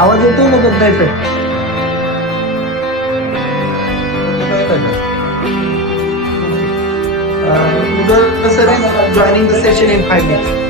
आवाज येतोय ना जगदाय पे? Udal sir is joining the session in 5 minutes.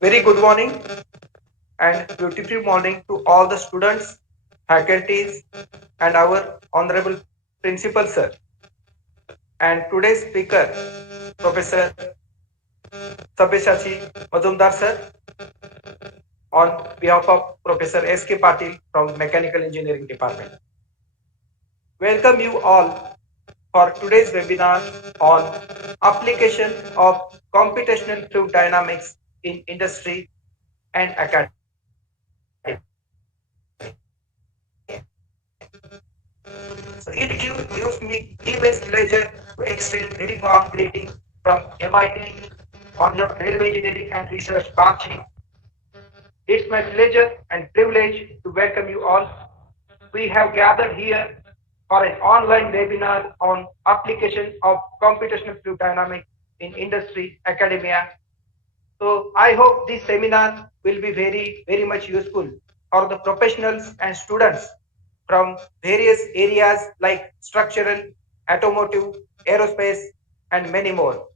Very good morning and beautiful morning to all the students, faculties, and our honorable principal sir. And today's speaker, Professor Sabyasachi Majumdar sir, on behalf of Professor S.K. Patil from Mechanical Engineering Department. Welcome you all for today's webinar on application of computational fluid dynamics in industry and academia. So it gives me immense pleasure to extend very warm greeting from MIT on your railway engineering and research branch. It's my pleasure and privilege to welcome you all. We have gathered here for an online webinar on application of computational fluid dynamics in industry, academia. So I hope this seminar will be very much useful for the professionals and students from various areas like structural, automotive, aerospace, and many more.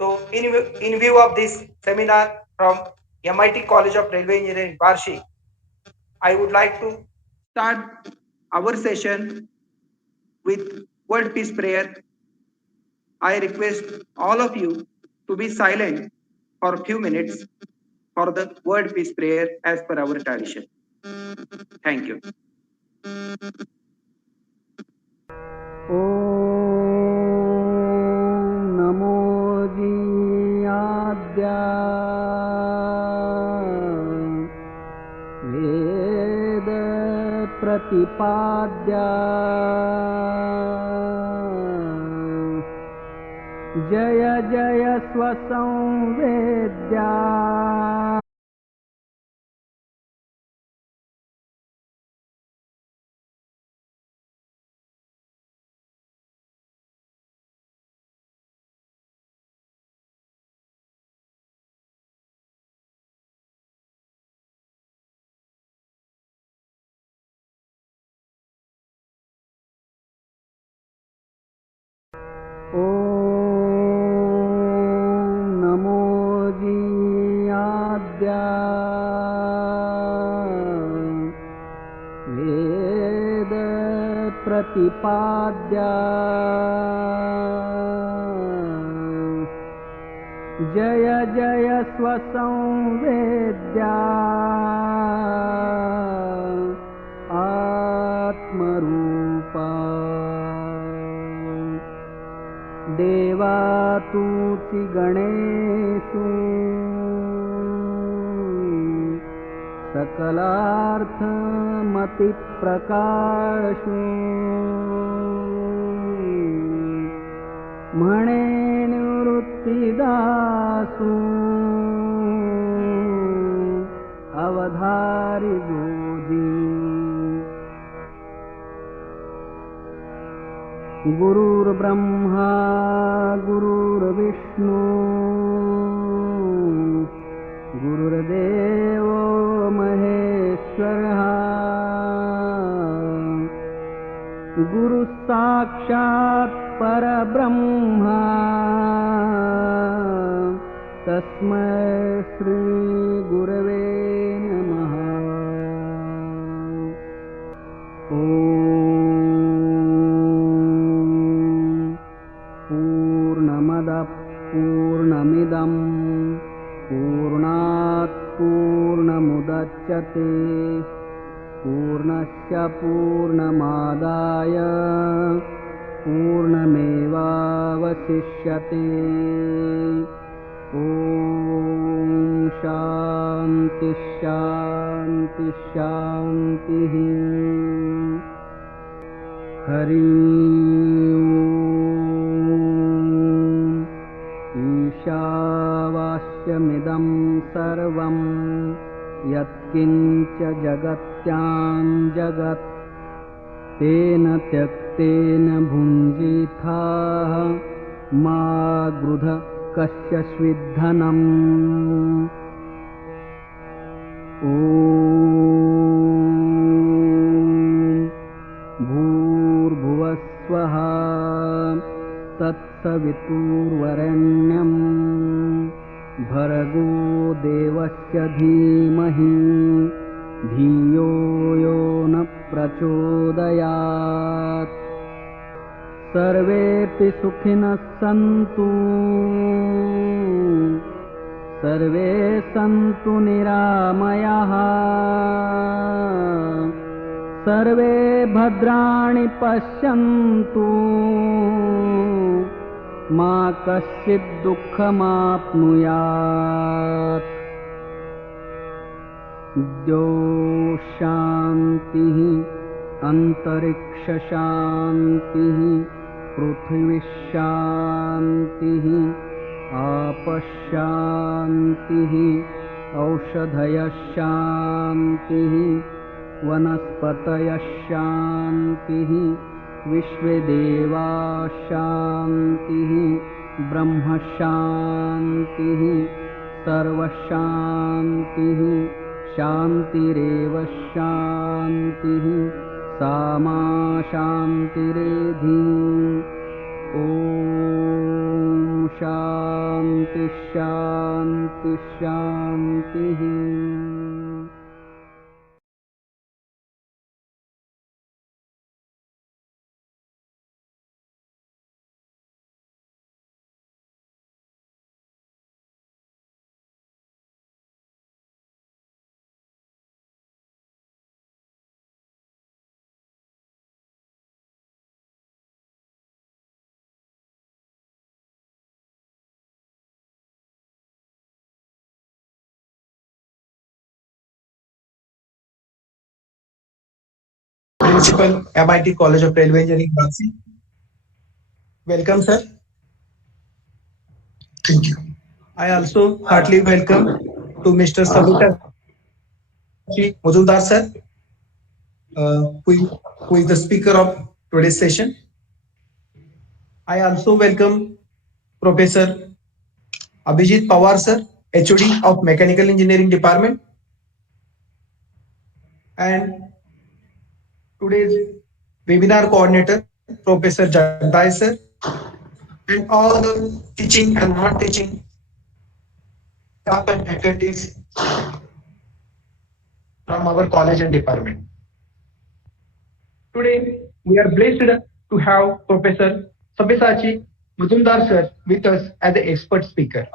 So in view of this seminar from MIT College of Railway Engineering, Barshi, I would like to start our session with word peace prayer. I request all of you to be silent for a few minutes for the word peace prayer as per our tradition. Thank you. नमो जीयाद्या वेद प्रतिपाद्या जय जय स्वसंवेद्या नमो जीयाद्या वेद प्रतिपाद्या जय जय स्वसंवेद्या आत्मरूपा देवातुति गणेषु सकलार्थमतिप्रकाशु म्हणे निवृत्तिदासु अवधारि गोदी गुरुर्ब्रह्मा गुरुर्विष्णु गुरुर्देवो महेश्वरः गुरुः साक्षात् परब्रह्मा तस्मै श्री गुरवे नमः। पूर्णमदः पूर्णमिदं पूर्णात् पूर्णमुदच्यते पूर्णस्य पूर्णमादाय पूर्णमेवावशिष्यते। ॐ शान्ति शान्ति शान्तिः। हरि ईशावास्यमिदं सर्वं यत्किञ्च जगत्यां जगत् तेन त्यक्तेन भुञ्जीथाः मा गृध कस्यचिद्धनम्। ॐ भूर्भुवस्वः तत्सवितुर्वरेण्यं भर्गो देवस्य धीमहि धियो यो न प्रचोदयात्। सर्वेऽपि सुखिनः सन्तु सर्वे सन्तु निरामयाः। सर्वे भद्राणि पश्यन्तु मा कश्चित् दुःखमाप्नुयात्। शान्तिः अन्तरिक्षशान्तिः पृथिवीशान्तिः आपश्शान्तिः औषधयशान्तिः वनस्पतयशान्तिः विश्वेदेवाशान्तिः ब्रह्मशान्तिः सर्वशान्तिः शान्तिरेव शान्तिः सामा शान्तिरेधि। ॐ शान्ति शान्ति शान्तिः। Principal, MIT College of Railway Engineering, Ranchi. Welcome, sir. Thank you. I also heartily welcome to Mr. Sabita Mujumdar, sir, who is the speaker of today's session. I also welcome Professor Abhijit Pawar, sir, HOD of Mechanical Engineering Department. And today's webinar coordinator, Professor Jagdai, sir, and all the teaching and non-teaching staff and faculties from our college and department. Today, we are blessed to have Professor Sabyasachi Majumdar sir with us as an expert speaker.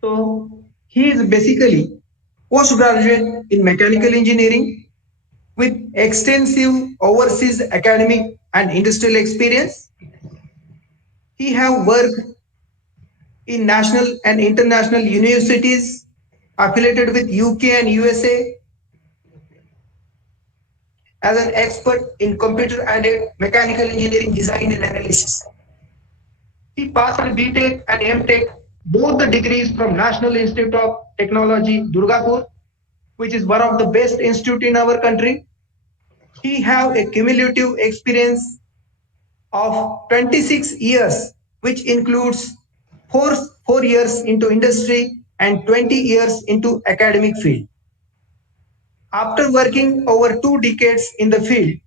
So, he is basically postgraduate in mechanical engineering with extensive overseas academic and industrial experience. He have worked in national and international universities affiliated with UK and USA as an expert in computer-aided mechanical engineering design and analysis. He passed BTech and MTech, both the degrees from National Institute of Technology, Durgapur, which is one of the best institute in our country. He have a cumulative experience of 26 years, which includes four years into industry and 20 years into academic field. After working over 2 decades in the field,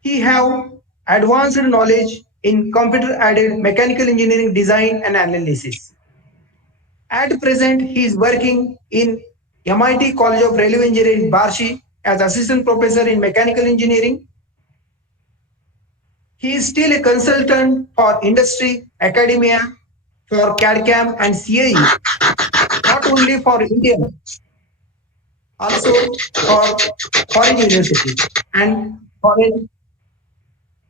he have advanced knowledge in computer-aided mechanical engineering design and analysis. At present, he is working in MIT College of Railway Engineering, Barshi, as assistant professor in mechanical engineering. He is still a consultant for industry, academia, for CAD/CAM and CAE, not only for India, also for foreign universities and foreign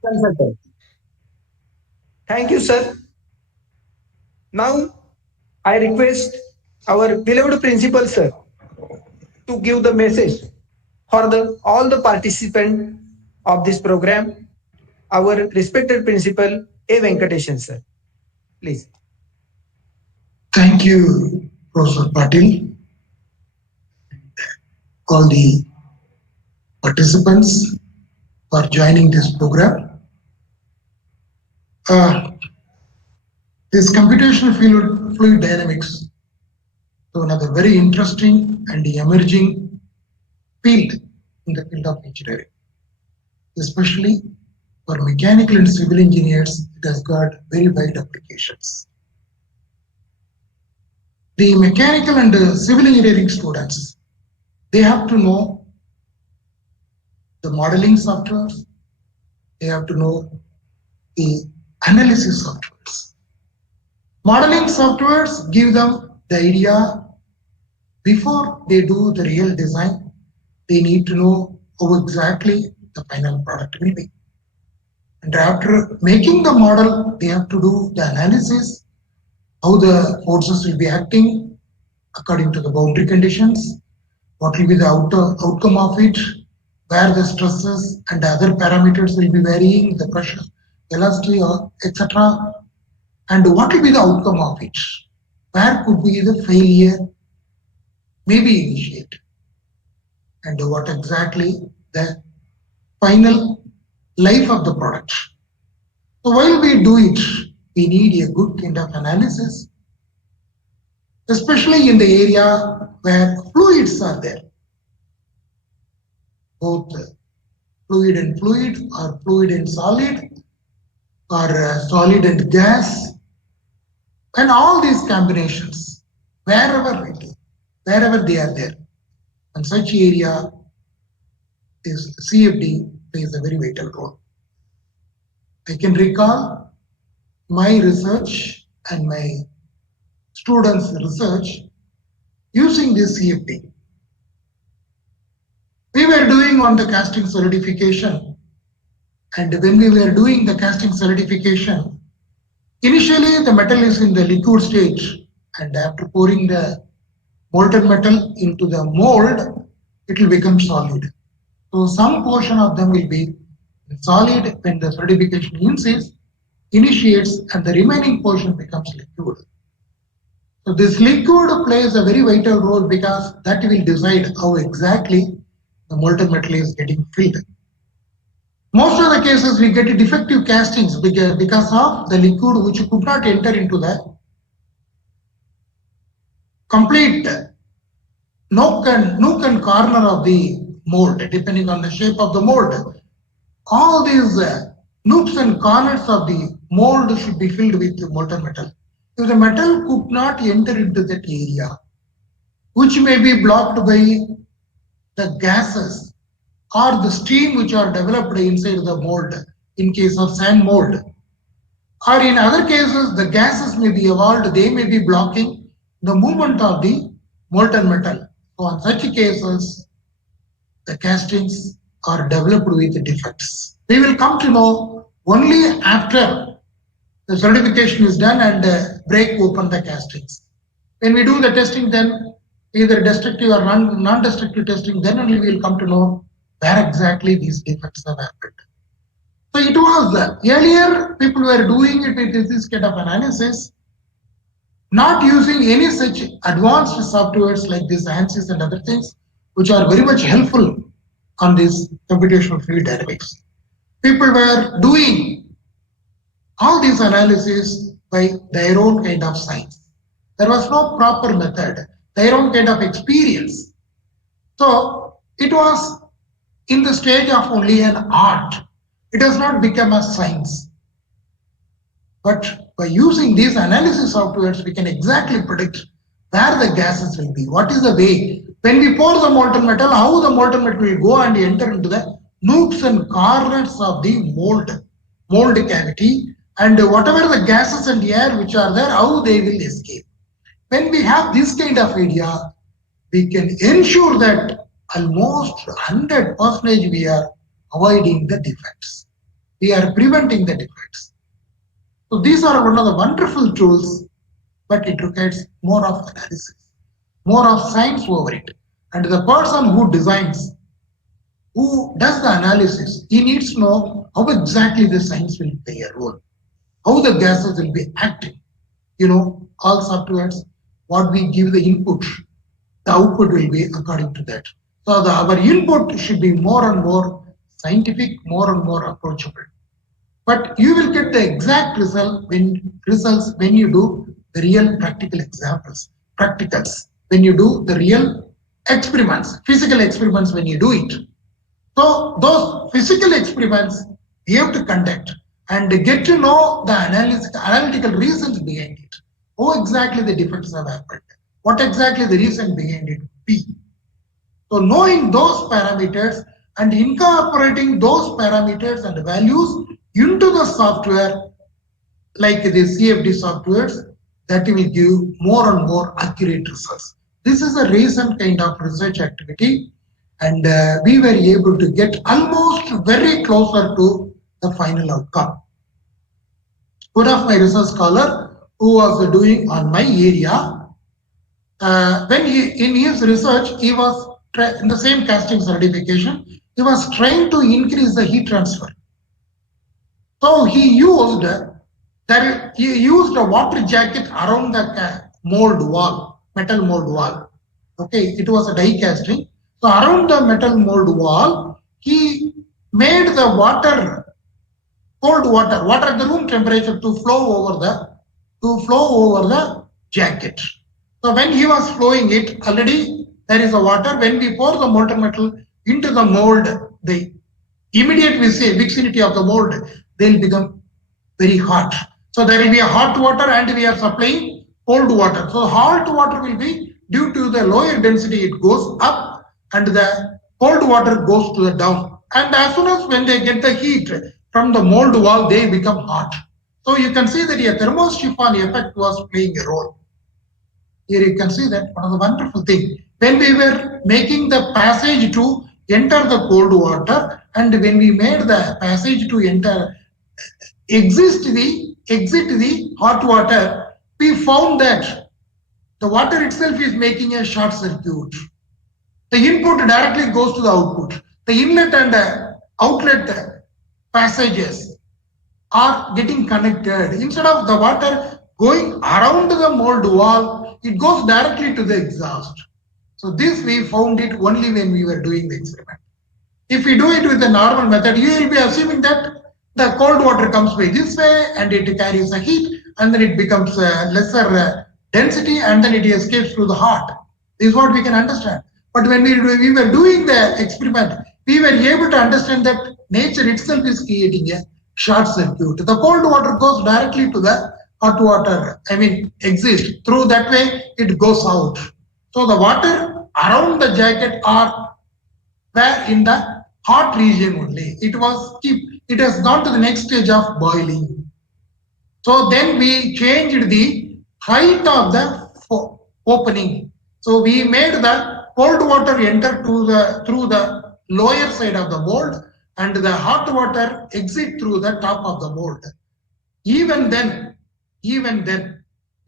consultants. Thank you, sir. Now, I request our beloved principal, sir, to give the message for all the participants of this program. Our respected principal, A. Venkateshan, sir. Please. Thank you, Professor Patil. All the participants for joining this program. This computational fluid dynamics, so another very interesting and emerging field in the field of engineering, especially for mechanical and civil engineers. It has got very wide applications. The mechanical and civil engineering students, they have to know the modeling softwares, they have to know the analysis softwares. Modeling softwares give them the idea before they do the real design. They need to know how exactly the final product will be. And after making the model, they have to do the analysis, how the forces will be acting according to the boundary conditions, what will be the outcome of it, where the stresses and other parameters will be varying, the pressure, velocity, etc. And what will be the outcome of it? Where could be the failure maybe initiate? And what exactly the final life of the product. So while we do it, we need a good kind of analysis, especially in the area where fluids are there, both fluid and fluid, or fluid and solid, or solid and gas, and all these combinations, wherever they are there. And such area is CFD plays a very vital role. I can recall my research and my students' research using this CFD. We were doing on the casting solidification, and when we were doing the casting solidification, initially the metal is in the liquid stage, and after pouring the molten metal into the mold, it will become solid. So some portion of them will be solid when the solidification initiates, and the remaining portion becomes liquid. So this liquid plays a very vital role because that will decide how exactly the molten metal is getting filled. Most of the cases we get defective castings because of the liquid which could not enter into the complete nook and corner of the mold, depending on the shape of the mold. All these nooks and corners of the mold should be filled with molten metal. If the metal could not enter into that area, which may be blocked by the gases or the steam which are developed inside the mold, in case of sand mold, or in other cases the gases may be evolved, they may be blocking the movement of the molten metal. So in such cases, the castings are developed with defects. We will come to know only after the solidification is done and break open the castings. When we do the testing, then either destructive or non-destructive testing, then only we will come to know where exactly these defects have happened. So it was earlier people were doing it with this kind of analysis, not using any such advanced softwares like this ANSYS and other things, which are very much helpful on this computational fluid dynamics. People were doing all these analysis by their own kind of science. There was no proper method, their own kind of experience. So it was in the stage of only an art. It has not become a science. But by using these analysis softwares, we can exactly predict where the gases will be, what is the way. When we pour the molten metal, how the molten metal will go and enter into the nooks and corners of the mold cavity, and whatever the gases and air which are there, how they will escape. When we have this kind of idea, we can ensure that almost 100% we are avoiding the defects. We are preventing the defects. So these are one of the wonderful tools, but it requires more of analysis, more of science over it. And the person who designs, who does the analysis, he needs to know how exactly the science will play a role, how the gases will be acting. All softwares, what we give the input, the output will be according to that. So our input should be more and more scientific, more and more approachable. But you will get the exact results when you do the real practical practicals, when you do the real experiments, physical experiments when you do it. So those physical experiments we have to conduct and get to know the analytical reasons behind it. How exactly the defects have happened. what exactly the reason behind it be. So knowing those parameters and incorporating those parameters and values into the software like the CFD softwares, that will give more and more accurate results. This is a recent kind of research activity, and we were able to get almost very closer to the final outcome. One of my research scholar who was doing on my area, when he in his research he was in the same casting certification, he was trying to increase the heat transfer. So he used a water jacket around the mold wall, metal mold wall. Okay, it was a die casting. So around the metal mold wall, he made the cold water at the room temperature to flow over the jacket. So when he was flowing it, already there is a water. When we pour the molten metal into the mold, the immediate vicinity of the mold, they'll become very hot. So there will be a hot water and we are supplying cold water. So hot water will be due to the lower density, it goes up and the cold water goes to the down. And as soon as when they get the heat from the mold wall, they become hot. So you can see that a thermosiphon effect was playing a role. Here you can see that one of the wonderful things. When we were making the passage to enter the cold water and when we made the passage to exit the hot water, we found that the water itself is making a short circuit. The input directly goes to the output. The inlet and outlet passages are getting connected. Instead of the water going around the mold wall, it goes directly to the exhaust. So this we found it only when we were doing the experiment. If we do it with the normal method, you will be assuming that the cold water comes by this way and it carries the heat and then it becomes lesser density and then it escapes through the hot. This is what we can understand. But when we were doing the experiment, we were able to understand that nature itself is creating a short circuit. The cold water goes directly to the hot water, exit. Through that way, it goes out. So the water around the jacket were in the hot region only. It has gone to the next stage of boiling. So then we changed the height of the opening. So we made the cold water enter through the lower side of the mold and the hot water exit through the top of the mold. Even then,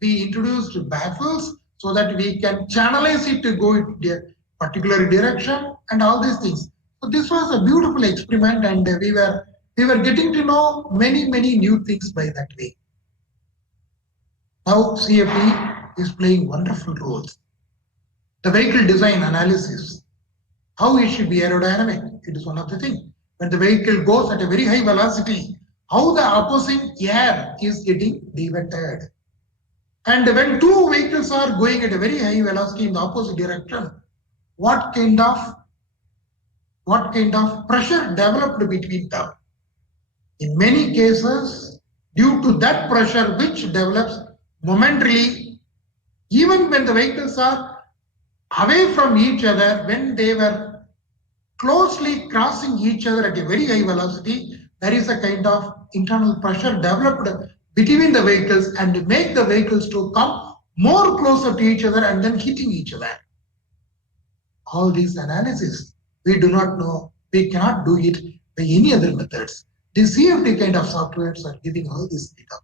we introduced baffles so that we can channelize it to go in a particular direction and all these things. So this was a beautiful experiment and we were getting to know many new things by that way. Now CFD is playing wonderful roles. The vehicle design analysis, how it should be aerodynamic, it is one of the things. When the vehicle goes at a very high velocity, how the opposing air is getting devented. And when two vehicles are going at a very high velocity in the opposite direction, what kind of pressure developed between them? In many cases, due to that pressure which develops momentarily, even when the vehicles are away from each other, when they were closely crossing each other at a very high velocity, there is a kind of internal pressure developed between the vehicles and make the vehicles to come more closer to each other and then hitting each other. All these analysis, we do not know, we cannot do it by any other methods. The CFD kind of softwares are giving all this data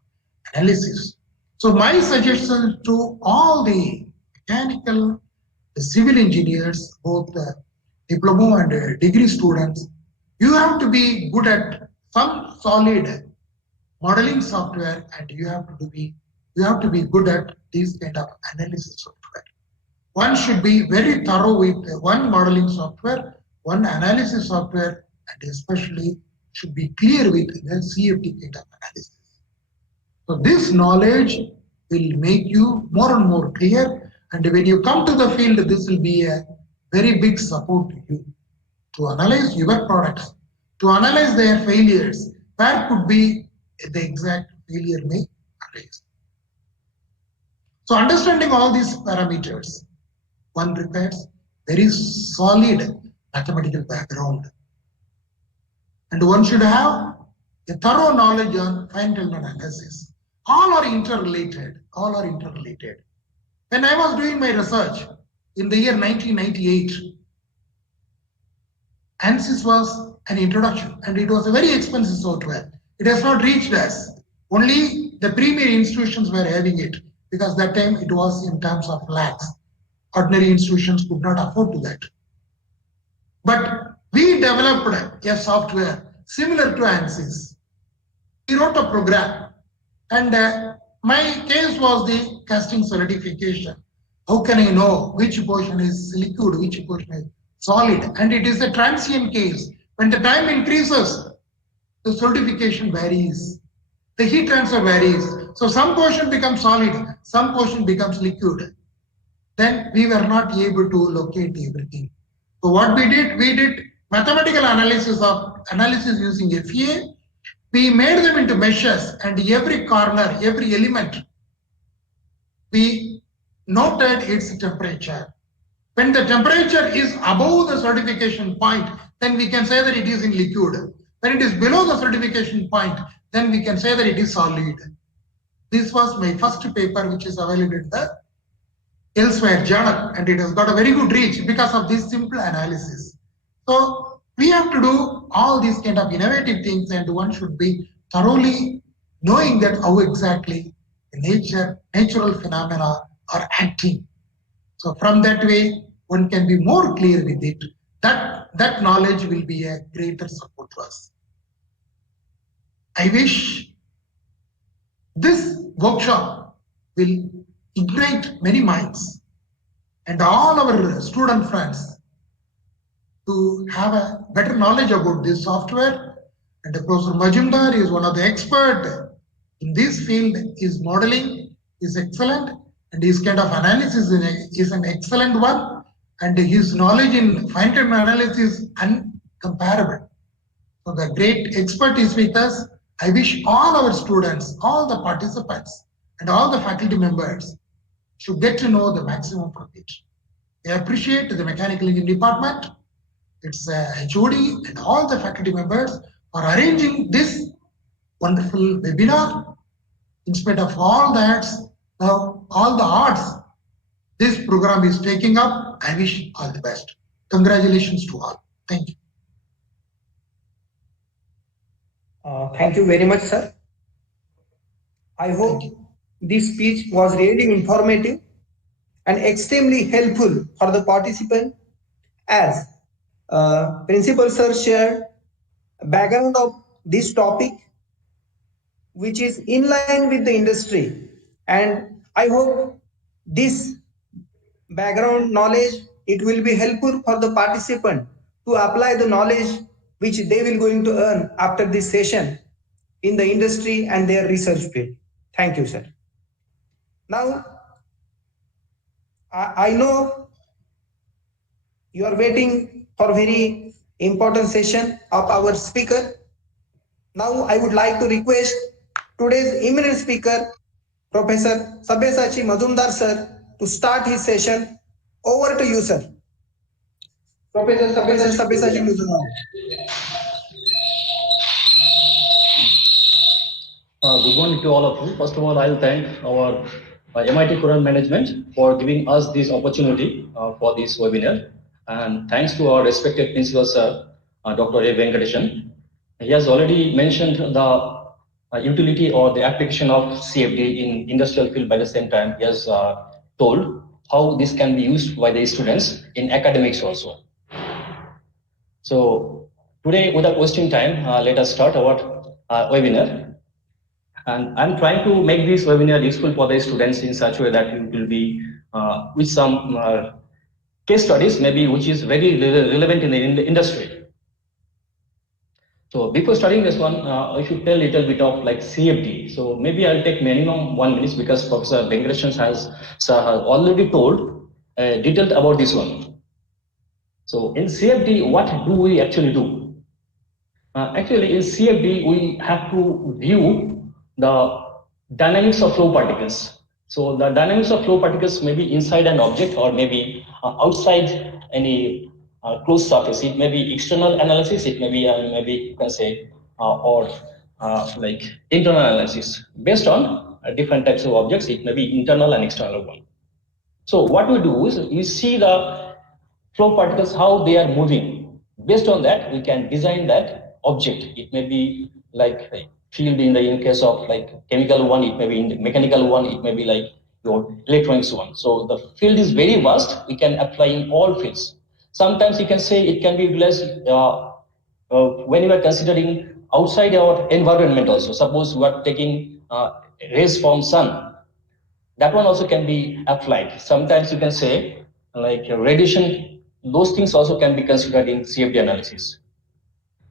analysis. So my suggestion to all the mechanical, the civil engineers, both diploma and degree students, you have to be good at some solid modeling software and you have to be good at these kind of analysis software. One should be very thorough with one modeling software, one analysis software, and especially should be clear with the CFD kind of analysis. So this knowledge will make you more and more clear, and when you come to the field, this will be a very big support to you to analyze your products, to analyze their failures, where could be the exact failure may arise. So understanding all these parameters, one requires very solid mathematical background. And one should have a thorough knowledge on finite analysis. All are interrelated. All are interrelated. When I was doing my research in the year 1998, ANSYS was an introduction and it was a very expensive software. It has not reached us. Only the premier institutions were having it because that time it was in terms of lakhs. Ordinary institutions could not afford to that. But we developed a software similar to ANSYS. We wrote a program and my case was the casting solidification. How can I know which portion is liquid, which portion is solid? And it is a transient case. When the time increases, the solidification varies. The heat transfer varies. So some portion becomes solid, some portion becomes liquid. Then we were not able to locate everything. So what we did mathematical analysis using FEA. We made them into meshes and every corner, every element, we noted its temperature. When the temperature is above the certification point, then we can say that it is in liquid. When it is below the certification point, then we can say that it is solid. This was my first paper which is available in the elsewhere journal and it has got a very good reach because of this simple analysis. So we have to do all these kind of innovative things and one should be thoroughly knowing that how exactly the natural phenomena are acting. So from that way, one can be more clear with it. That knowledge will be a greater support to us. I wish this workshop will ignite many minds and all our student friends to have a better knowledge about this software. And Professor Majumdar is one of the experts in this field. His modeling is excellent and his kind of analysis is an excellent one. And his knowledge in finite analysis is uncomparable. So the great expert is with us. I wish all our students, all the participants, and all the faculty members should get to know the maximum from it. I appreciate the mechanical engineering department, its HOD, and all the faculty members for arranging this wonderful webinar. In spite of all that, all the odds this program is taking up, I wish all the best. Congratulations to all. Thank you. Thank you very much, sir. I hope this speech was really informative and extremely helpful for the participant as Principal Sir shared background of this topic which is in line with the industry, and I hope this background knowledge it will be helpful for the participant to apply the knowledge which they will going to earn after this session in the industry and their research field. Thank you, sir. Now, I know you are waiting for very important session of our speaker. Now, I would like to request today's eminent speaker, Professor Sabyasachi Majumdar sir, to start his session. Over to you, sir. Professor Sabyasachi Majumdar. Good morning to all of you. First of all, I'll thank our MIT Program Management for giving us this opportunity for this webinar. And thanks to our respected principal, sir, Dr. A. Venkatesan. He has already mentioned the utility or the application of CFD in industrial field. By the same time, he has told how this can be used by the students in academics also. So today, without wasting time, let us start our webinar. And I'm trying to make this webinar useful for the students in such a way that it will be with some case studies, maybe which is very relevant in the industry. So before starting this one, I should tell a little bit of like CFD. So maybe I'll take minimum 1 minute because Professor Venkatesan has already told detailed about this one. So in CFD, what do we actually do? Actually, in CFD, we have to view the dynamics of flow particles. So the dynamics of flow particles may be inside an object or maybe outside any closed surface. It may be external analysis. It may be maybe you can say or like internal analysis based on different types of objects. It may be internal and external one. So what we do is we see the flow particles, how they are moving. Based on that, we can design that object. It may be like field in case of like chemical one, it may be in the mechanical one, it may be like your electronics one. So the field is very vast. We can apply in all fields. Sometimes you can say it can be utilized when you are considering outside our environment also. Suppose we are taking rays from sun, that one also can be applied. Sometimes you can say like radiation, those things also can be considered in CFD analysis.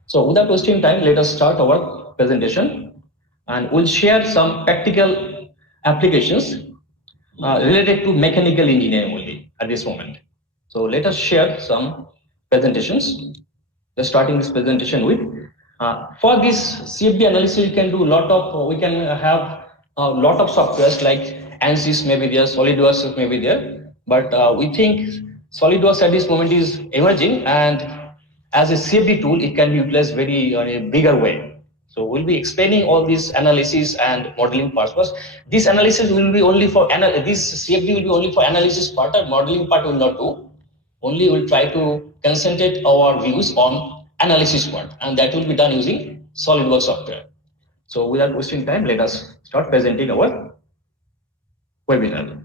So without wasting time, let us start our presentation and we'll share some practical applications related to mechanical engineering only at this moment. So let us share some presentations. Just starting this presentation with, for this CFD analysis, we can do a lot of, we can have a lot of softwares like ANSYS may be there, SolidWorks may be there, but we think SolidWorks at this moment is emerging, and as a CFD tool, it can be utilized very in a bigger way. So we'll be explaining all these analysis and modeling parts. First, this analysis will be only for this CFD will be only for analysis part, and modeling part will not do. Only we'll try to concentrate our views on analysis part, and that will be done using SolidWorks software. So without wasting time, let us start presenting our webinar.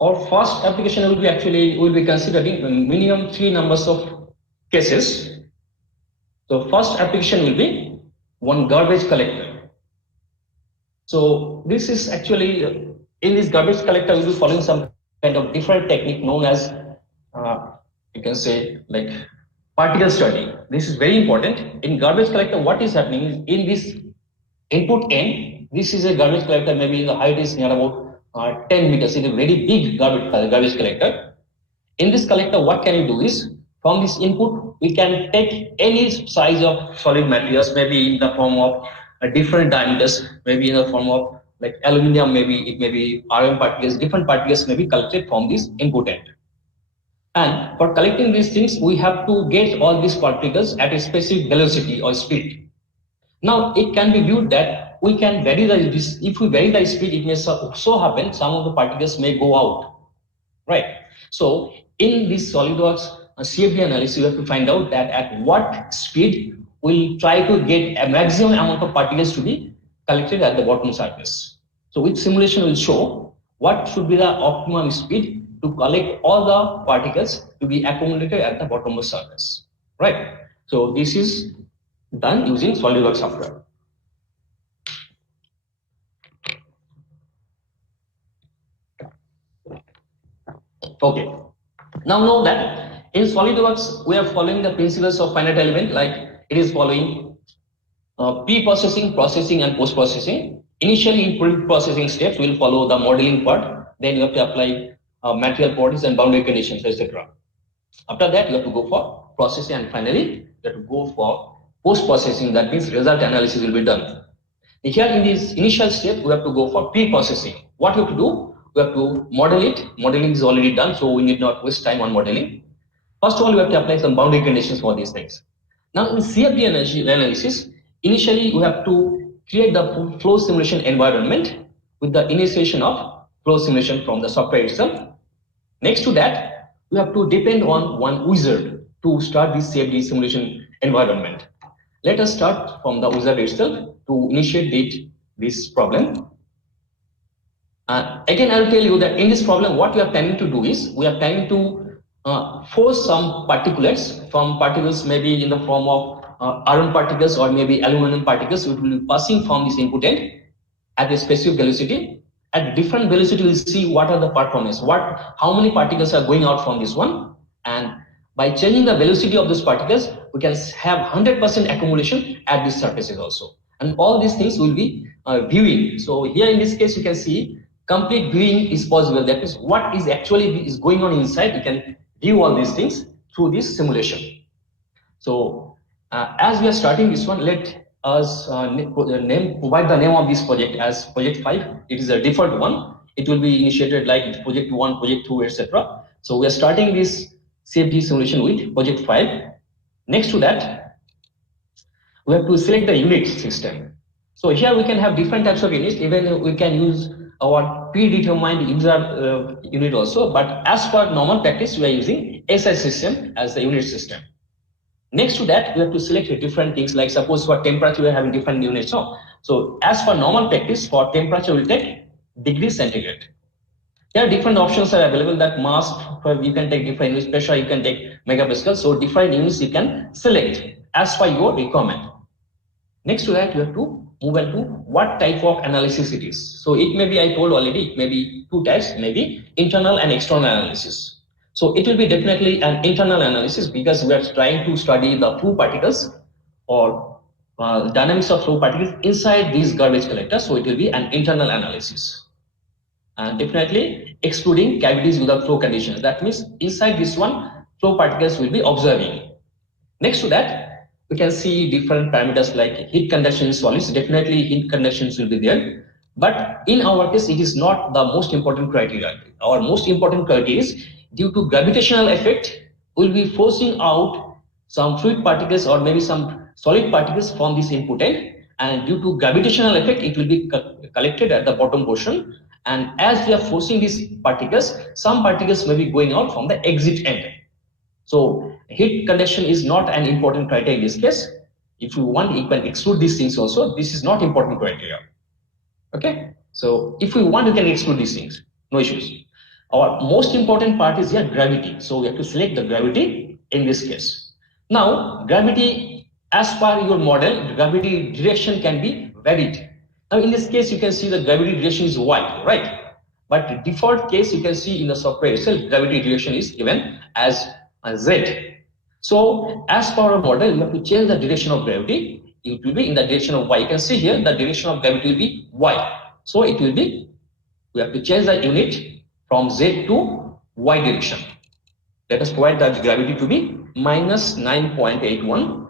Our first application will be considering minimum 3 numbers of cases. So first application will be one garbage collector. So this is actually in this garbage collector we'll be following some kind of different technique known as you can say like particle study. This is very important. In garbage collector, what is happening is in this input end, this is a garbage collector, maybe the height is near about 10 meters. It's a very big garbage collector. In this collector, what can you do is, from this input, we can take any size of solid materials, maybe in the form of different diameters, maybe in the form of like aluminum, maybe it may be RM particles, different particles may be collected from this input end. And for collecting these things, we have to get all these particles at a specific velocity or speed. Now, it can be viewed that we can vary this. If we vary the speed, it may so happen some of the particles may go out, right? So, in this SolidWorks CFD analysis, you have to find out that at what speed we'll try to get a maximum amount of particles to be collected at the bottom surface. So, which simulation will show what should be the optimum speed to collect all the particles to be accumulated at the bottom of the surface, right? So, this is done using SolidWorks software. Okay. Now know that in SolidWorks we are following the principles of finite element, like it is following pre-processing, processing, and post-processing. Initially, in pre-processing steps, we will follow the modeling part. Then you have to apply material properties and boundary conditions, etc. After that, you have to go for processing, and finally, you have to go for post-processing. That means result analysis will be done. Here in this initial step, we have to go for pre-processing. What we have to do? We have to model it. Modeling is already done, so we need not waste time on modeling. First of all, we have to apply some boundary conditions for these things. Now, in CFD analysis, initially we have to create the flow simulation environment with the initiation of flow simulation from the software itself. Next to that, we have to depend on one wizard to start this CFD simulation environment. Let us start from the wizard itself to initiate this problem. Again, I'll tell you that in this problem, what we are planning to do is, we are planning to force some particulates from particles maybe in the form of iron particles or maybe aluminum particles, which will be passing from this input end at a specific velocity. At different velocity, we'll see what are the performance, how many particles are going out from this one, and By changing the velocity of those particles, we can have 100% accumulation at these surfaces also. And all these things will be viewing. So here in this case, you can see complete viewing is possible. That is what is actually is going on inside. You can view all these things through this simulation. So as we are starting this one, let us provide the name of this project as project 5. It is a default one. It will be initiated like project 1, project 2, etc. So we are starting this CFD simulation with project 5. Next to that, we have to select the unit system. So here we can have different types of units. Even we can use our predetermined user unit also. But as per normal practice, we are using SI system as the unit system. Next to that, we have to select different things, like suppose for temperature, we are having different units. So as for normal practice, for temperature, we'll take degree centigrade. There are different options are available, that mass, you can take different units, pressure, you can take megapascal. So different units you can select as per your requirement. Next to that, you have to move on to what type of analysis it is. So it may be, I told already, it may be two types, maybe internal and external analysis. So it will be definitely an internal analysis because we are trying to study the flow particles or dynamics of flow particles inside these garbage collectors. So it will be an internal analysis. And definitely excluding cavities without flow conditions. That means inside this one, flow particles will be observing. Next to that, we can see different parameters like heat conduction in solids. Definitely heat conductions will be there. But in our case, it is not the most important criteria. Our most important criteria is due to gravitational effect, we'll be forcing out some fluid particles or maybe some solid particles from this input end. And due to gravitational effect, it will be collected at the bottom portion. And as we are forcing these particles, some particles may be going out from the exit end. So heat conduction is not an important criteria in this case. If you want, you can exclude these things also. This is not important criteria. Okay. So if we want, you can exclude these things. No issues. Our most important part is here gravity. So we have to select the gravity in this case. Now gravity, as per your model, gravity direction can be varied. Now in this case, you can see the gravity direction is y, right? But the default case, you can see in the software itself, gravity direction is given as z. So as per our model, you have to change the direction of gravity. It will be in the direction of y. You can see here the direction of gravity will be y. So it will be, we have to change the unit from z to y direction. Let us provide that gravity to be minus 9.81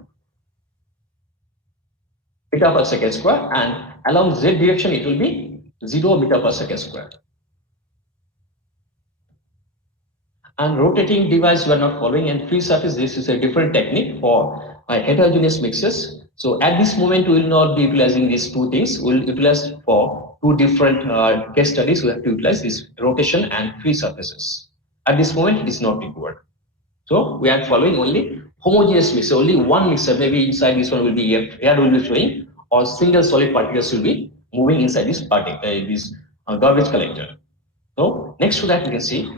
meter per second square, and along z direction it will be 0 meter per second square. And rotating device we are not following, and free surface, this is a different technique for heterogeneous mixes. So at this moment we will not be utilizing these two things. We will utilize for two different case studies. We have to utilize this rotation and free surfaces. At this moment it is not required. So we are following only homogeneous mixer, only one mixer. Maybe inside this one will be air will be flowing, or single solid particles will be moving inside this garbage collector. So next to that, you can see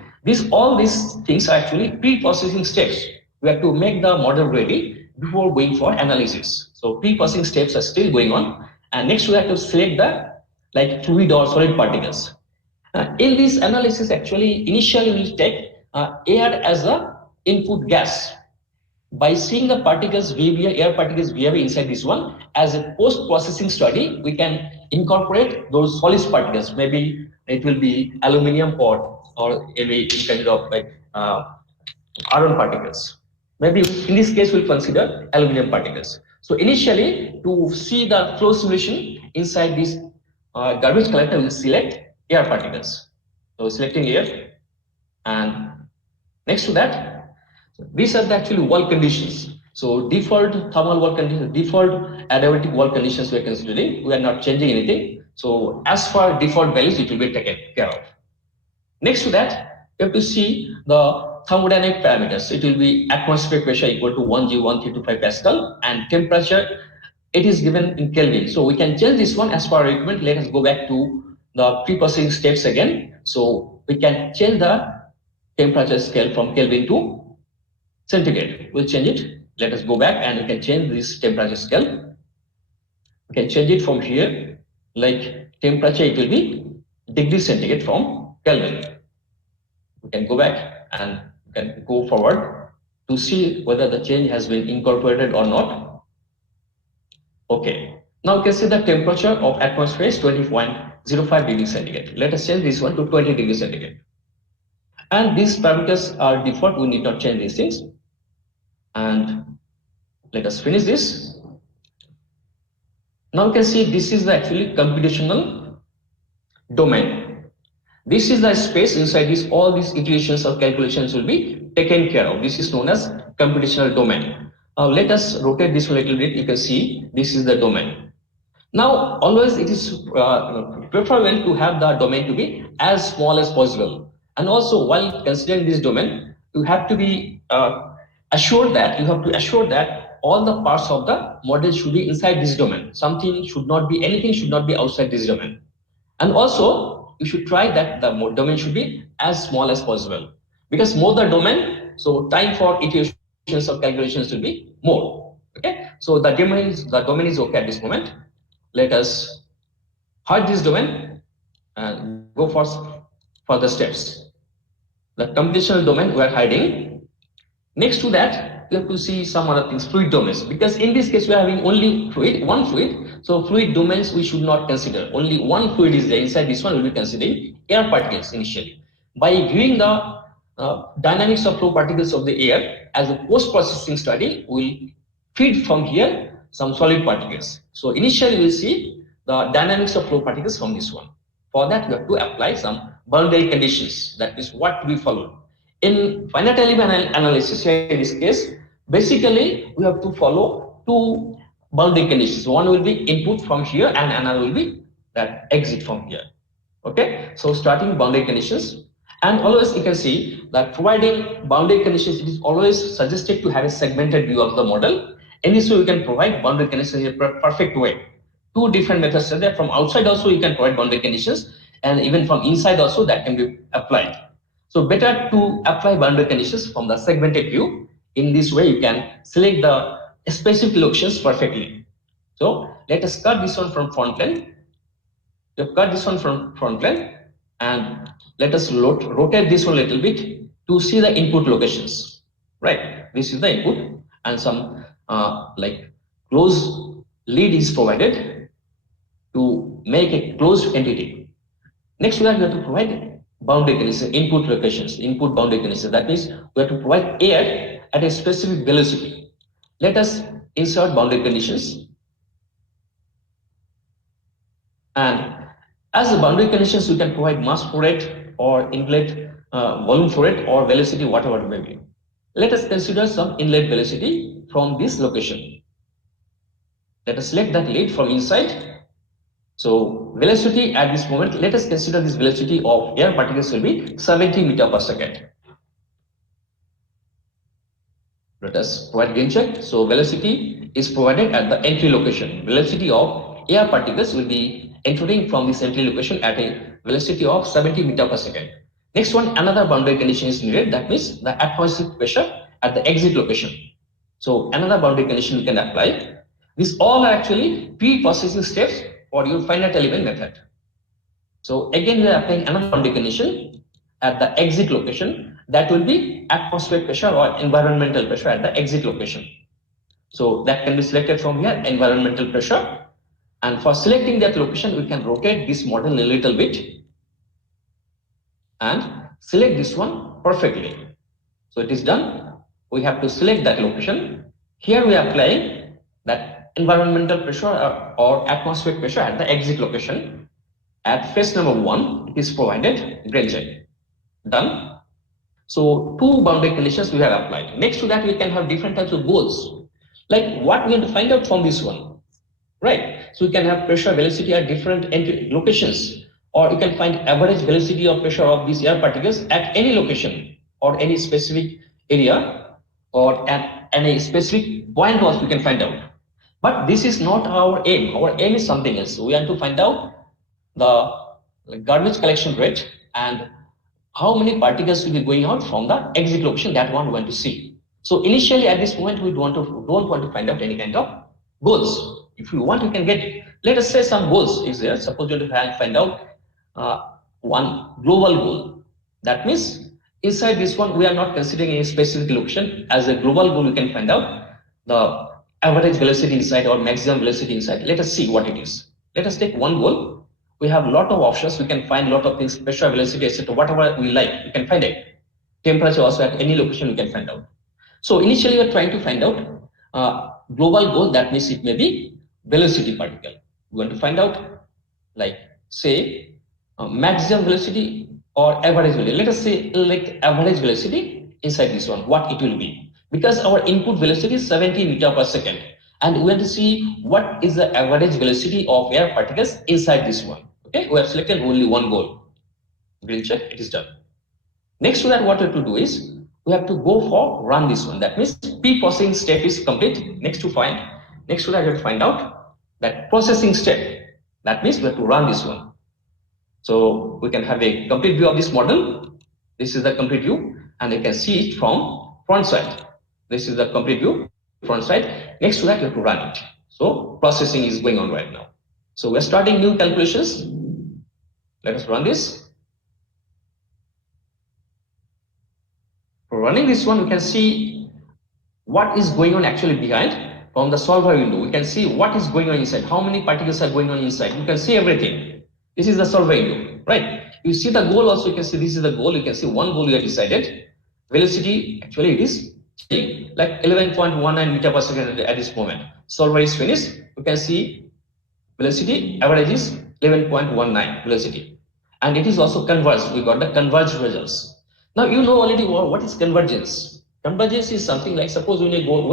all these things are actually pre-processing steps. We have to make the model ready before going for analysis. So pre-processing steps are still going on, and next we have to select the like fluid or solid particles. In this analysis, actually initially we will take air as a input gas. By seeing the particles behavior, air particles behavior inside this one, as a post-processing study, we can incorporate those solid particles. Maybe it will be aluminium or any kind of like iron particles. Maybe in this case we'll consider aluminium particles. So initially, to see the flow simulation inside this garbage collector, we'll select air particles. So selecting air, and next to that, these are the actually wall conditions. So default thermal wall conditions, default adiabatic wall conditions we are considering. We are not changing anything. So as for default values, it will be taken care of. Next to that, you have to see the thermodynamic parameters. It will be atmospheric pressure equal to 1 G 1325 Pascal, and temperature, it is given in Kelvin. So we can change this one as per requirement. Let us go back to the pre-processing steps again. So we can change the temperature scale from Kelvin to centigrade. We'll change it. Let us go back and we can change this temperature scale. We can change it from here, like temperature, it will be degree centigrade from Kelvin. We can go back and we can go forward. to see whether the change has been incorporated or not. Okay. Now you can see the temperature of atmosphere is 20.05 degrees centigrade. Let us change this one to 20 degrees centigrade. And these parameters are default. We need not change these things. And let us finish this. Now you can see this is the actually computational domain. This is the space inside this, all these iterations or calculations will be taken care of. This is known as computational domain. Now let us rotate this a little bit. You can see this is the domain. Now always it is preferable to have the domain to be as small as possible. And also while considering this domain, you have to be assured that all the parts of the model should be inside this domain. Anything should not be outside this domain. And also, you should try that the domain should be as small as possible. Because more the domain, so time for iterations of calculations will be more. Okay, so the domain is okay at this moment. Let us hide this domain and go for further steps. The computational domain we are hiding. Next to that, we have to see some other things, fluid domains. Because in this case, we are having only one fluid. So fluid domains we should not consider. Only one fluid is there. Inside this one, we will be considering air particles initially. By viewing the dynamics of flow particles of the air as a post-processing study, we will feed from here some solid particles. So initially, we will see the dynamics of flow particles from this one. For that, we have to apply some boundary conditions. That is what we follow. In finite element analysis, here in this case, basically we have to follow two boundary conditions. One will be input from here and another will be that exit from here. Okay, so starting boundary conditions, and always you can see that providing boundary conditions, it is always suggested to have a segmented view of the model. In this way, we can provide boundary conditions in a perfect way. Two different methods are there. From outside also you can provide boundary conditions, and even from inside also that can be applied. So better to apply boundary conditions from the segmented view. In this way, you can select the specific locations perfectly. So let us cut this one from front plane. We have cut this one from front plane, and let us rotate this one a little bit to see the input locations. Right, this is the input, and some like closed lead is provided to make a closed entity. Next, we have to provide boundary conditions, input locations, input boundary conditions. That means we have to provide air at a specific velocity. Let us insert boundary conditions. And as the boundary conditions, you can provide mass flow rate or inlet volume flow rate or velocity, whatever it may be. Let us consider some inlet velocity from this location. Let us select that lead from inside. So velocity at this moment, let us consider this velocity of air particles will be 70 meter per second. Let us provide gain check. So velocity is provided at the entry location. Velocity of air particles will be entering from this entry location at a velocity of 70 meter per second. Next one, another boundary condition is needed. That means the atmospheric pressure at the exit location. So another boundary condition we can apply. These all are actually pre-processing steps for your finite element method. So again, we are applying another boundary condition at the exit location. That will be atmospheric pressure or environmental pressure at the exit location. So that can be selected from here, environmental pressure. And for selecting that location, we can rotate this model a little bit and select this one perfectly. So it is done. We have to select that location. Here we are applying that environmental pressure or atmospheric pressure at the exit location. At phase number 1, it is provided, great job. Done. So two boundary conditions we have applied. Next to that, we can have different types of goals. Like what we want to find out from this one, right? So we can have pressure velocity at different locations, or you can find average velocity of pressure of these air particles at any location or any specific area or at any specific point was we can find out. But this is not our aim. Our aim is something else. We want to find out the garbage collection rate and how many particles will be going out from the exit location. That one we want to see. So initially at this moment, we don't want to find out any kind of goals. If you want, you can get it. Let us say some goals is there. Suppose you want to find out one global goal. That means inside this one, we are not considering any specific location. As a global goal, we can find out the average velocity inside or maximum velocity inside. Let us see what it is. Let us take one goal. We have a lot of options. We can find a lot of things, pressure, velocity, etc. Whatever we like, we can find it. Temperature also at any location we can find out. So initially, we are trying to find out global goal. That means it may be velocity particle. We want to find out, like say, maximum velocity or average velocity. Let us say like average velocity inside this one, what it will be. Because our input velocity is 70 meter per second. And we want to see what is the average velocity of air particles inside this one. Okay, we have selected only one goal. Green check, it is done. Next to that, what we have to do is we have to go for run this one. That means pre-processing step is complete. Next to that, we have to find out that processing step. That means we have to run this one. So we can have a complete view of this model. This is the complete view, and you can see it from front side. This is the complete view, front side. Next to that, you have to run it. So processing is going on right now. So we're starting new calculations. Let us run this. For running this one, we can see what is going on actually behind. From the solver window, we can see what is going on inside, how many particles are going on inside. You can see everything. This is the solver window, right? You see the goal also, you can see this is the goal. You can see one goal you have decided. Velocity, actually it is like 11.19 meter per second at this moment. Solver is finished. You can see velocity, average is 11.19 velocity. And it is also converged. We got the converged results. Now you know already what is convergence. Convergence is something like, suppose when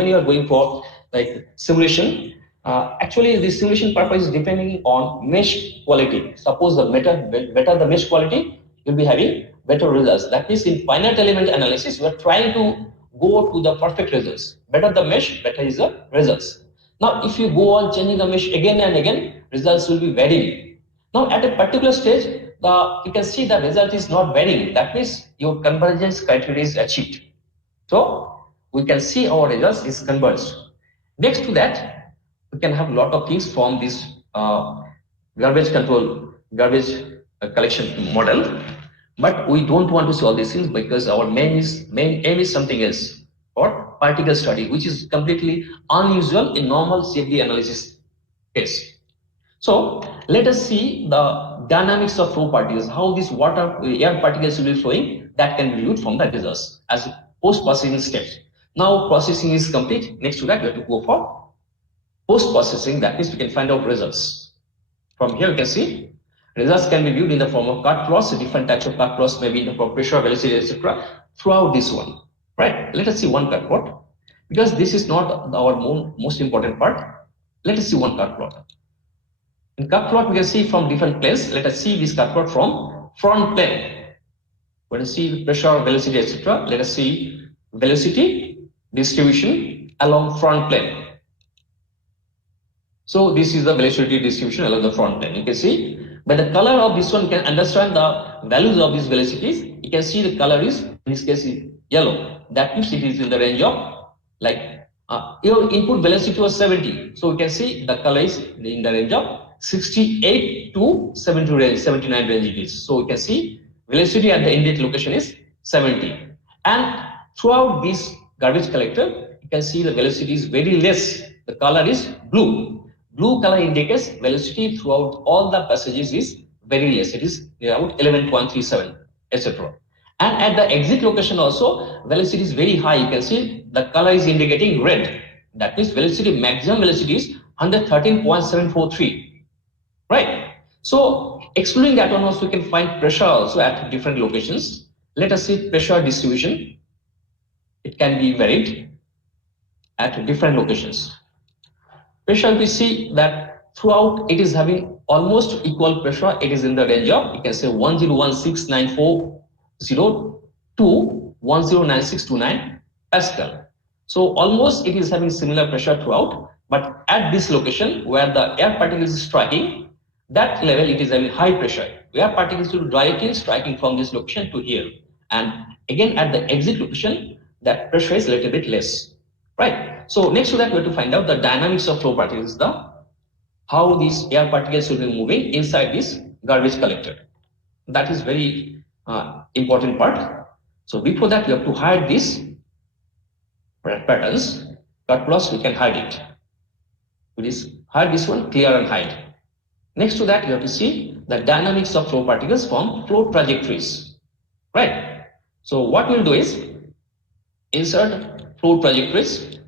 you are going for like simulation, actually the simulation purpose is depending on mesh quality. Suppose the better the mesh quality, you'll be having better results. That means in finite element analysis, we are trying to go to the perfect results. Better the mesh, better is the results. Now if you go on changing the mesh again and again, results will be varying. Now at a particular stage, you can see the result is not varying. That means your convergence criteria is achieved. So we can see our results is converged. Next to that, we can have a lot of things from this garbage collection model. But we don't want to see all these things because our main aim is something else, or particle study, which is completely unusual in normal CFD analysis case. So let us see the dynamics of flow particles, how this air particles will be flowing. That can be viewed from the results as post-processing steps. Now processing is complete. Next to that, we have to go for post-processing. That means we can find out results. From here, you can see results can be viewed in the form of cut plots. Different types of cut plots may be in the form of pressure, velocity, etc. throughout this one. Right? Let us see one cut plot, because this is not our most important part. Let us see one cut plot. In cut plot, we can see from different planes. Let us see this cut plot from front plane. When you see pressure, velocity, etc., let us see velocity distribution along front plane. So this is the velocity distribution along the front plane. You can see by the color of this one, you can understand the values of these velocities. You can see the color is, in this case, yellow. That means it is in the range of like your input velocity was 70. So we can see the color is in the range of 68 to 79 range it is. So we can see velocity at the inlet location is 70. And throughout this garbage collector, you can see the velocity is very less. The color is blue. Blue color indicates velocity throughout all the passages is very less. It is about 11.37, etc. And at the exit location also, velocity is very high. You can see the color is indicating red. That means velocity, maximum velocity is 113.743. Right? So excluding that one also, we can find pressure also at different locations. Let us see pressure distribution. It can be varied at different locations. Pressure, we see that throughout it is having almost equal pressure. It is in the range of, you can say 10169402 to 109629 Pascal. So almost it is having similar pressure throughout, but at this location where the air particle is striking, that level it is having high pressure. Air particles will directly striking from this location to here. And again at the exit location, that pressure is a little bit less. Right? So next to that, we have to find out the dynamics of flow particles, how these air particles will be moving inside this garbage collector. That is very important part. So before that, you have to hide these patterns. Cut plus, we can hide it. Please hide this one, clear and hide. Next to that, you have to see the dynamics of flow particles from flow trajectories. Right? So what we'll do is insert flow trajectories,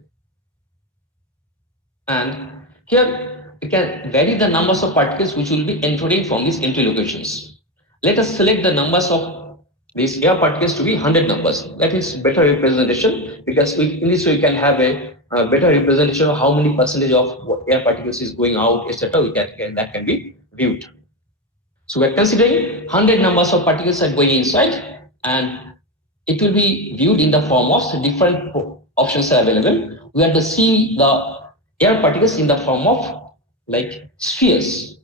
and here we can vary the numbers of particles which will be entering from these entry locations. Let us select the numbers of these air particles to be 100 numbers. That is better representation, because in this way we can have a better representation of how many percentage of air particles is going out, etc. That can be viewed. So we are considering 100 numbers of particles are going inside, and it will be viewed in the form of different options are available. We have to see the air particles in the form of like spheres,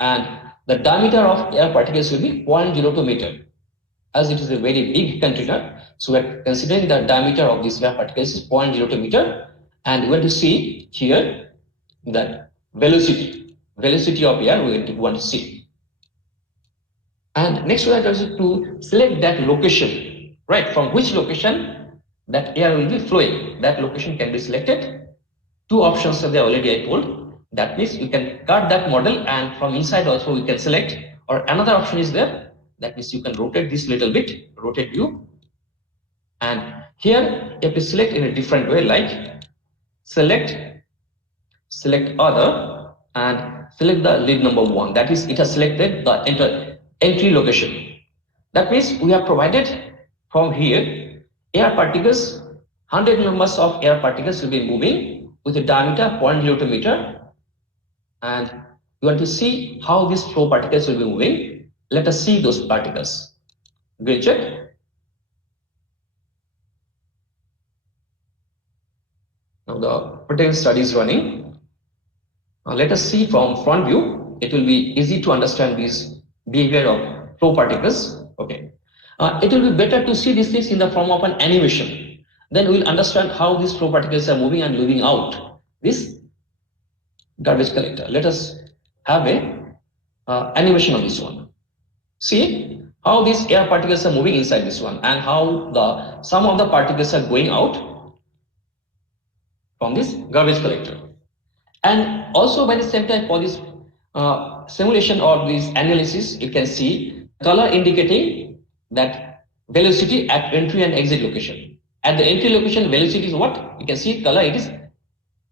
and the diameter of air particles will be 0.02 meter. As it is a very big container, so we are considering the diameter of these air particles is 0.02 meter, and we want to see here that velocity of air we want to see. And next we are going to select that location, right? From which location that air will be flowing. That location can be selected. Two options are there already I told. That means you can cut that model, and from inside also we can select. Or another option is there. That means you can rotate this little bit, rotate view. And here you have to select in a different way, like select other, and select the lead number 1. That is, it has selected the entry location. That means we have provided from here air particles, 100 numbers of air particles will be moving with a diameter 0.02 meter, and you want to see how these flow particles will be moving. Let us see those particles. Green check. Now the potential study is running. Now let us see from front view. It will be easy to understand this behavior of flow particles. Okay. It will be better to see these things in the form of an animation. Then we will understand how these flow particles are moving and leaving out this garbage collector. Let us have a animation of this one. See how these air particles are moving inside this one, and how some of the particles are going out from this garbage collector. And also by the same time, for this simulation or this analysis, you can see color indicating that velocity at entry and exit location. At the entry location, velocity is what? You can see color, it is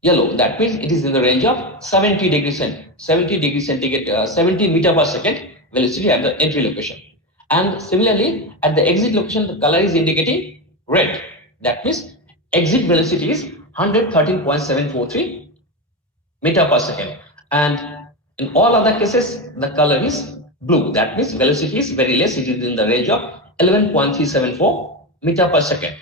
yellow. That means it is in the range of 70 meter per second velocity at the entry location. And similarly, at the exit location, the color is indicating red. That means exit velocity is 113.743 meter per second. And in all other cases, the color is blue. That means velocity is very less. It is in the range of 11.374 meter per second.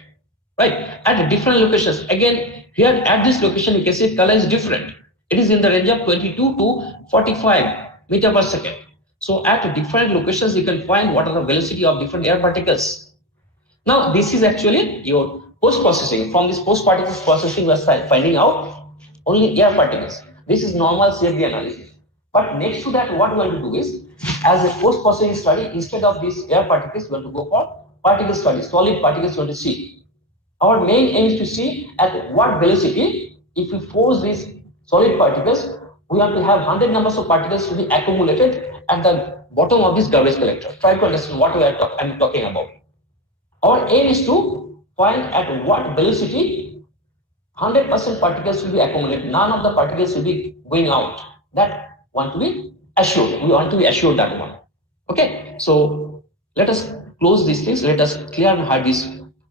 Right? At different locations, again, here at this location, you can see color is different. It is in the range of 22 to 45 meter per second. So at different locations, you can find what are the velocity of different air particles. Now, this is actually your post-processing. From this post-particle processing, we are finding out only air particles. This is normal CFD analysis. But next to that, what we want to do is, as a post-processing study, instead of these air particles, we want to go for particle study, solid particles we want to see. Our main aim is to see at what velocity, if we force these solid particles, we want to have 100 numbers of particles to be accumulated at the bottom of this garbage collector. Try to understand what I'm talking about. Our aim is to find at what velocity 100% particles will be accumulated. None of the particles will be going out. That want to be assured. We want to be assured that one. Okay. So let us close these things. Let us clear and hide these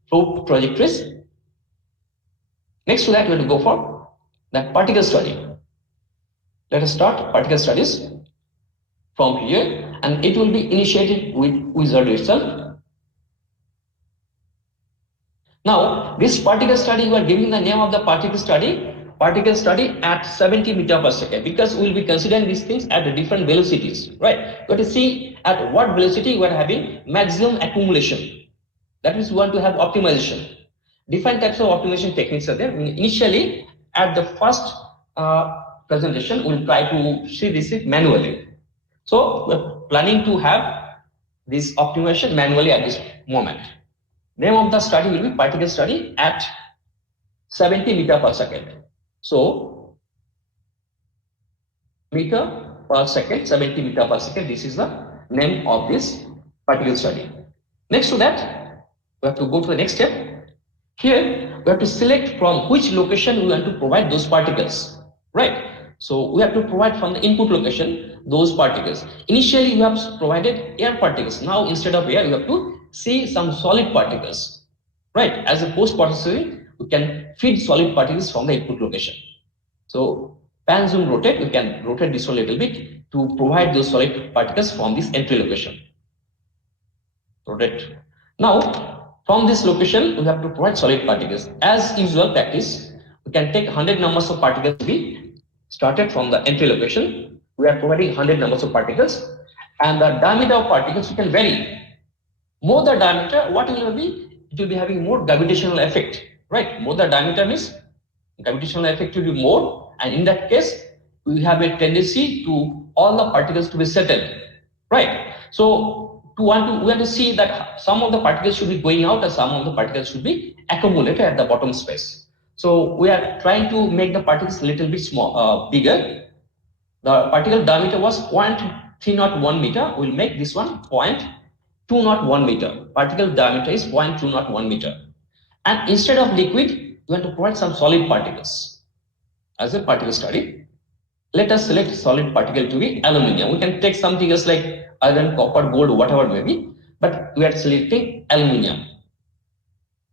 flow trajectories. Next to that, we will go for that particle study. Let us start particle studies from here, and it will be initiated with wizard itself. Now, this particle study, we are giving the name of the particle study at 70 meter per second, because we will be considering these things at different velocities, right? We have to see at what velocity we are having maximum accumulation. That means we want to have optimization. Different types of optimization techniques are there. Initially, at the first presentation, we'll try to see this manually. So we're planning to have this optimization manually at this moment. Name of the study will be particle study at 70 meter per second. So meter per second, 70 meter per second. This is the name of this particle study. Next to that, we have to go to the next step. Here, we have to select from which location we want to provide those particles, right? So we have to provide from the input location those particles. Initially, we have provided air particles. Now, instead of air, we have to see some solid particles, right? As a post-processing, we can feed solid particles from the input location. So pan, zoom, rotate, we can rotate this one a little bit to provide those solid particles from this entry location. Rotate. Now, from this location, we have to provide solid particles. As usual practice, we can take 100 numbers of particles to be started from the entry location. We are providing 100 numbers of particles, and the diameter of particles we can vary. More the diameter, what will be? It will be having more gravitational effect, right? More the diameter means gravitational effect will be more, and in that case, we have a tendency to all the particles to be settled, right? So we want to see that some of the particles should be going out and some of the particles should be accumulated at the bottom space. So we are trying to make the particles a little bit small, bigger. The particle diameter was 0.301 meter. We'll make this one 0.201 meter. Particle diameter is 0.201 meter. And instead of liquid, we want to provide some solid particles as a particle study. Let us select solid particle to be aluminium. We can take something else like iron, copper, gold, whatever it may be, but we are selecting aluminium.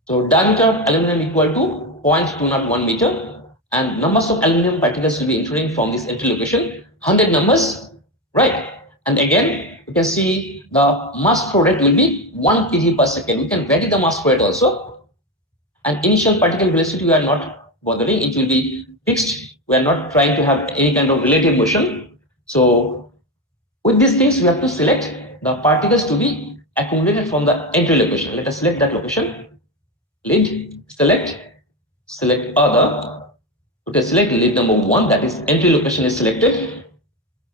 So diameter of aluminium equal to 0.201 meter, and numbers of aluminium particles will be entering from this entry location, 100 numbers, right? And again, you can see the mass flow rate will be 1 kg per second. We can vary the mass flow rate also. And initial particle velocity we are not bothering, it will be fixed. We are not trying to have any kind of relative motion. So with these things, we have to select the particles to be accumulated from the entry location. Let us select that location. Lead, select other. We can select lead number 1, that is entry location is selected.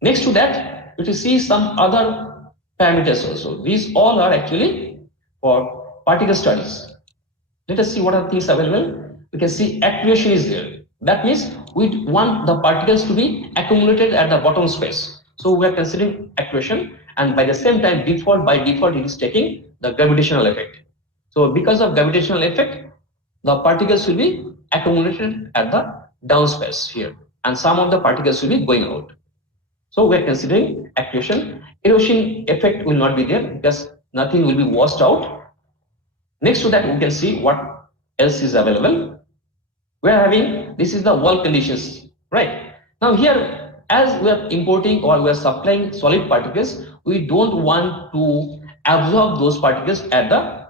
Next to that, we will see some other parameters also. These all are actually for particle studies. Let us see what are things available. We can see accretion is there. That means we want the particles to be accumulated at the bottom space. So we are considering accretion, and by the same time, by default, it is taking the gravitational effect. So because of gravitational effect, the particles will be accumulated at the down space here, and some of the particles will be going out. So we are considering accretion. Erosion effect will not be there because nothing will be washed out. Next to that, we can see what else is available. We are having, this is the wall conditions, right? Now here, as we are importing or we are supplying solid particles, we don't want to absorb those particles at the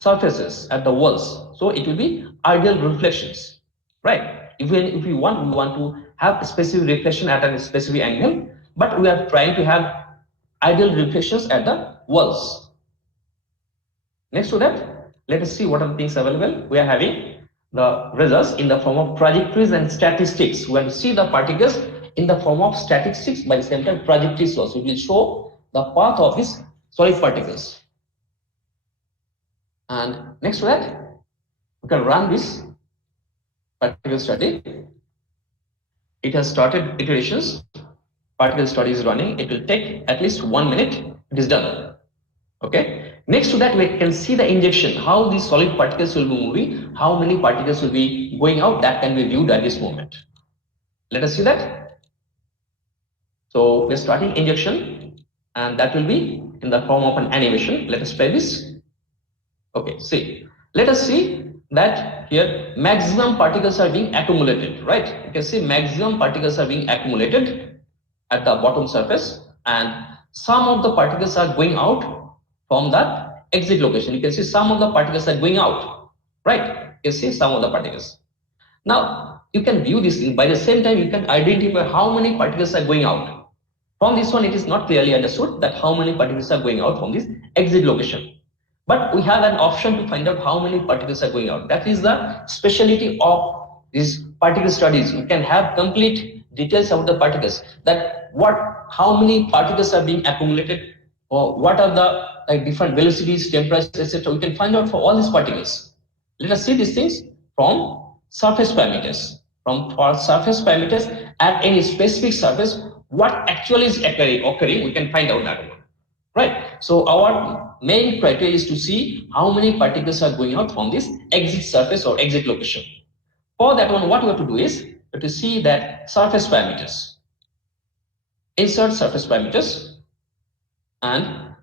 surfaces, at the walls. So it will be ideal reflections, right? If we want to have a specific reflection at a specific angle, but we are trying to have ideal reflections at the walls. Next to that, let us see what are the things available. We are having the results in the form of trajectories and statistics. We have to see the particles in the form of statistics, by the same time trajectories also. It will show the path of these solid particles. And next to that, we can run this particle study. It has started iterations. Particle study is running. It will take at least 1 minute. It is done. Okay. Next to that, we can see the injection, how these solid particles will be moving, how many particles will be going out. That can be viewed at this moment. Let us see that. So we're starting injection, and that will be in the form of an animation. Let us play this. Okay, see. Let us see that here maximum particles are being accumulated, right? You can see maximum particles are being accumulated at the bottom surface, and some of the particles are going out from the exit location. You can see some of the particles are going out, right? You can see some of the particles. Now, you can view this thing. By the same time, you can identify how many particles are going out. From this one, it is not clearly understood that how many particles are going out from this exit location. But we have an option to find out how many particles are going out. That is the specialty of these particle studies. You can have complete details about the particles, that how many particles are being accumulated or what are the different velocities, temperatures, etc. We can find out for all these particles. Let us see these things from surface parameters. From for surface parameters at any specific surface, what actually is occurring, we can find out that one. Right. So our main criteria is to see how many particles are going out from this exit surface or exit location. For that one, what we have to do is we have to see that surface parameters. Insert surface parameters, and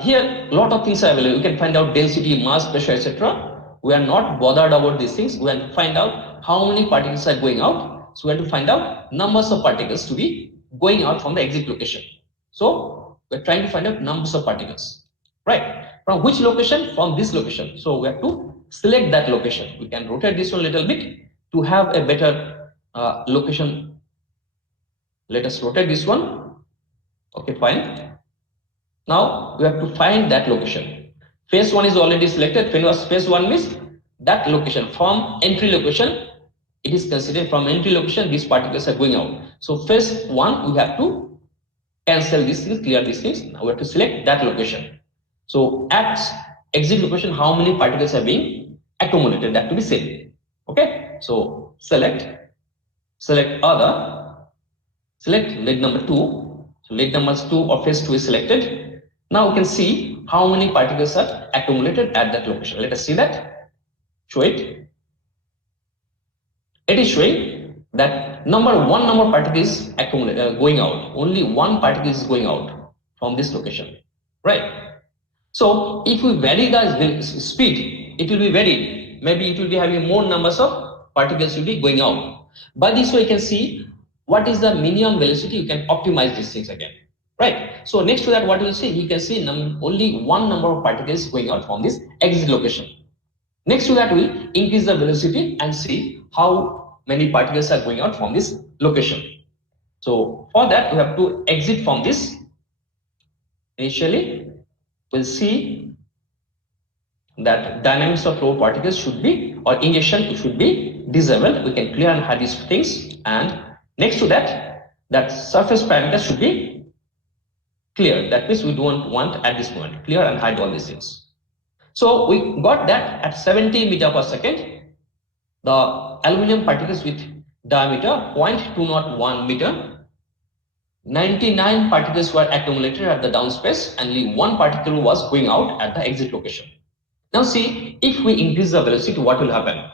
here a lot of things are available. You can find out density, mass, pressure, etc. We are not bothered about these things. We have to find out how many particles are going out. So we have to find out numbers of particles to be going out from the exit location. So we're trying to find out numbers of particles, right? From which location? From this location. So we have to select that location. We can rotate this one a little bit to have a better location. Let us rotate this one. Okay, fine. Now we have to find that location. Phase 1 is already selected. Phase 1 means that location from entry location. It is considered from entry location, these particles are going out. So phase 1, we have to cancel these things, clear these things. Now we have to select that location. So at exit location, how many particles are being accumulated, that to be seen. Okay, so select other, select leg number 2. So leg number 2 or phase 2 is selected. Now we can see how many particles are accumulated at that location. Let us see that. Show it. It is showing that number particle is going out. Only one particle is going out from this location, right? So if we vary the speed, it will be varied. Maybe it will be having more numbers of particles will be going out. By this way, you can see what is the minimum velocity. You can optimize these things again, right? So next to that, what we'll see, you can see only one number of particles going out from this exit location. Next to that, we'll increase the velocity and see how many particles are going out from this location. So for that, we have to exit from this. Initially, we'll see that dynamics of flow particles should be, or injection should be disabled. We can clear and hide these things. And next to that, that surface parameters should be clear. That means we don't want at this point, clear and hide all these things. So we got that at 70 meter per second, the aluminum particles with diameter 0.201 meter, 99 particles were accumulated at the downspace, and only one particle was going out at the exit location. Now see, if we increase the velocity, what will happen?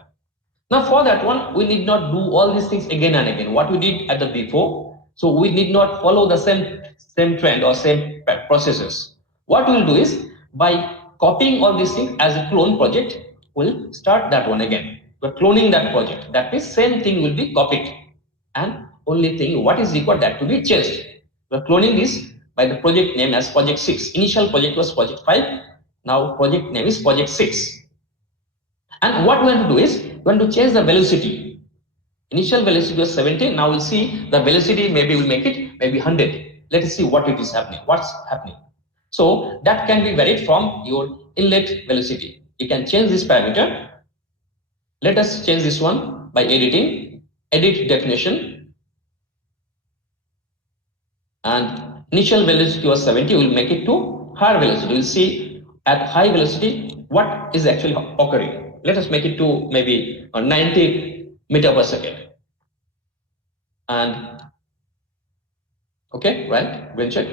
Now for that one, we need not do all these things again and again, what we did at the before. So we need not follow the same trend or same processes. What we'll do is, by copying all these things as a clone project, we'll start that one again. We're cloning that project. That means same thing will be copied, and only thing what is required, that to be changed. We're cloning this by the project name as project 6. Initial project was project 5. Now project name is project 6. And what we want to do is, we want to change the velocity. Initial velocity was 70. Now we'll see the velocity, maybe we'll make it maybe 100. Let us see what it is happening. What's happening? So that can be varied from your inlet velocity. You can change this parameter. Let us change this one by editing, edit definition. And initial velocity was 70, we'll make it to higher velocity. We'll see at high velocity what is actually occurring. Let us make it to maybe 90 meter per second. And okay, right, we'll check.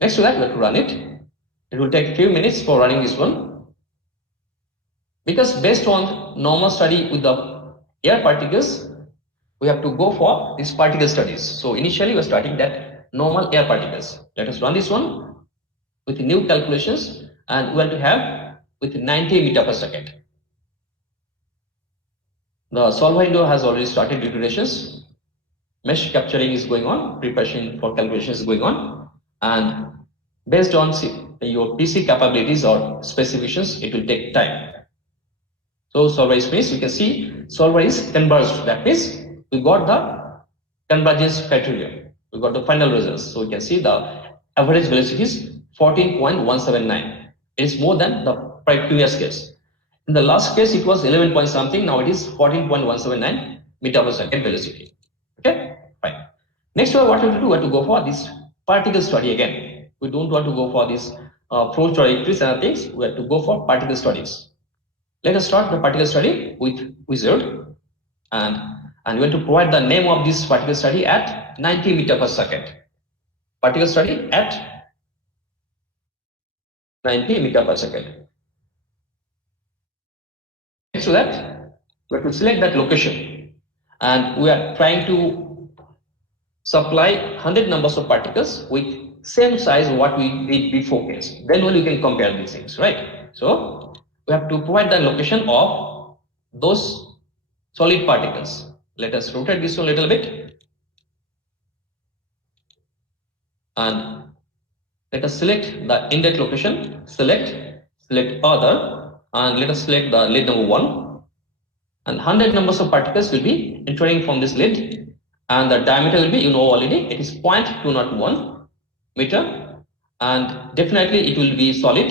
Next to that, we have to run it. It will take a few minutes for running this one. Because based on normal study with the air particles, we have to go for these particle studies. So initially, we're starting that normal air particles. Let us run this one with new calculations, and we want to have with 90 meter per second. The solver window has already started iterations. Mesh capturing is going on, preparation for calculations is going on, and based on your PC capabilities or specifications, it will take time. So solver is finished. You can see solver is converged. That means we got the convergence criteria. We got the final results. So you can see the average velocity is 14.179. It is more than the previous case. In the last case, it was 11 point something. Now it is 14.179 meter per second velocity. Okay, fine. Next one, what we have to do? We have to go for this particle study again. We don't want to go for these flow trajectories and things. We have to go for particle studies. Let us start the particle study with wizard, and we want to provide the name of this particle study at 90 meter per second. Particle study at 90 meter per second. Next to that, we have to select that location, and we are trying to supply 100 numbers of particles with same size what we did before case. Then only we can compare these things, right? So we have to provide the location of those solid particles. Let us rotate this one a little bit, and let us select the index location, select other, and let us select the lead number 1, and 100 numbers of particles will be entering from this lead, and the diameter will be, you know already, it is 0.201 meter, and definitely it will be solid.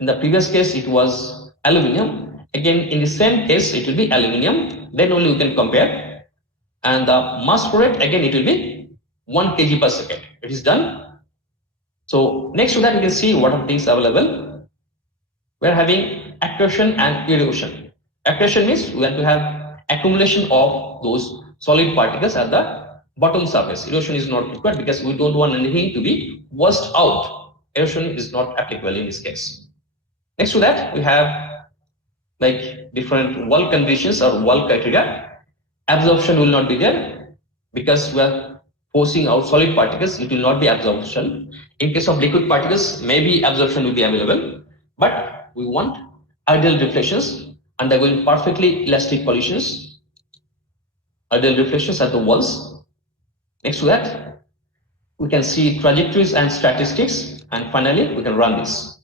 In the previous case it was aluminum. Again, in the same case it will be aluminum, then only we can compare. And the mass flow rate, again it will be 1 kg per second. It is done. So next to that you can see what are things available. We are having accretion and erosion. Accretion means we have to have accumulation of those solid particles at the bottom surface. Erosion is not required because we don't want anything to be washed out. Erosion is not applicable in this case. Next to that we have like different wall conditions or wall criteria. Absorption will not be there because we are forcing out solid particles, it will not be absorption. In case of liquid particles, maybe absorption will be available, but we want ideal reflections undergoing perfectly elastic pollutions, ideal reflections at the walls. Next to that, we can see trajectories and statistics, and finally we can run this.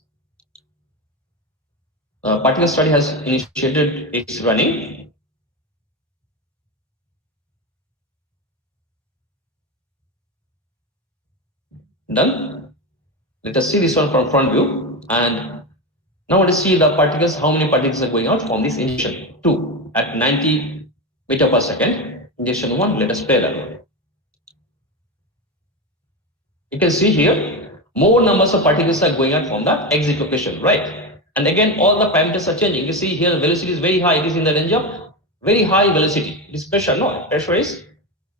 Particle study has initiated its running. Done. Let us see this one from front view, and now let us see the particles, how many particles are going out from this injection 2 at 90 meter per second. Injection 1, let us play that one. You can see here more numbers of particles are going out from the exit location, right? And again, all the parameters are changing. You see here the velocity is very high. It is in the range of very high velocity. It is pressure, no? Pressure is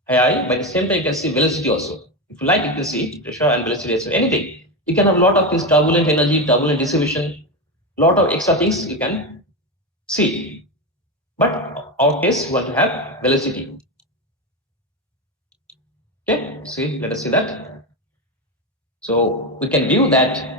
high. By the same time, you can see velocity also. If you like, you can see pressure and velocity. So anything. You can have a lot of things, turbulent energy, turbulent distribution, lot of extra things you can see. But our case, we want to have velocity. Okay, see, let us see that. So we can view that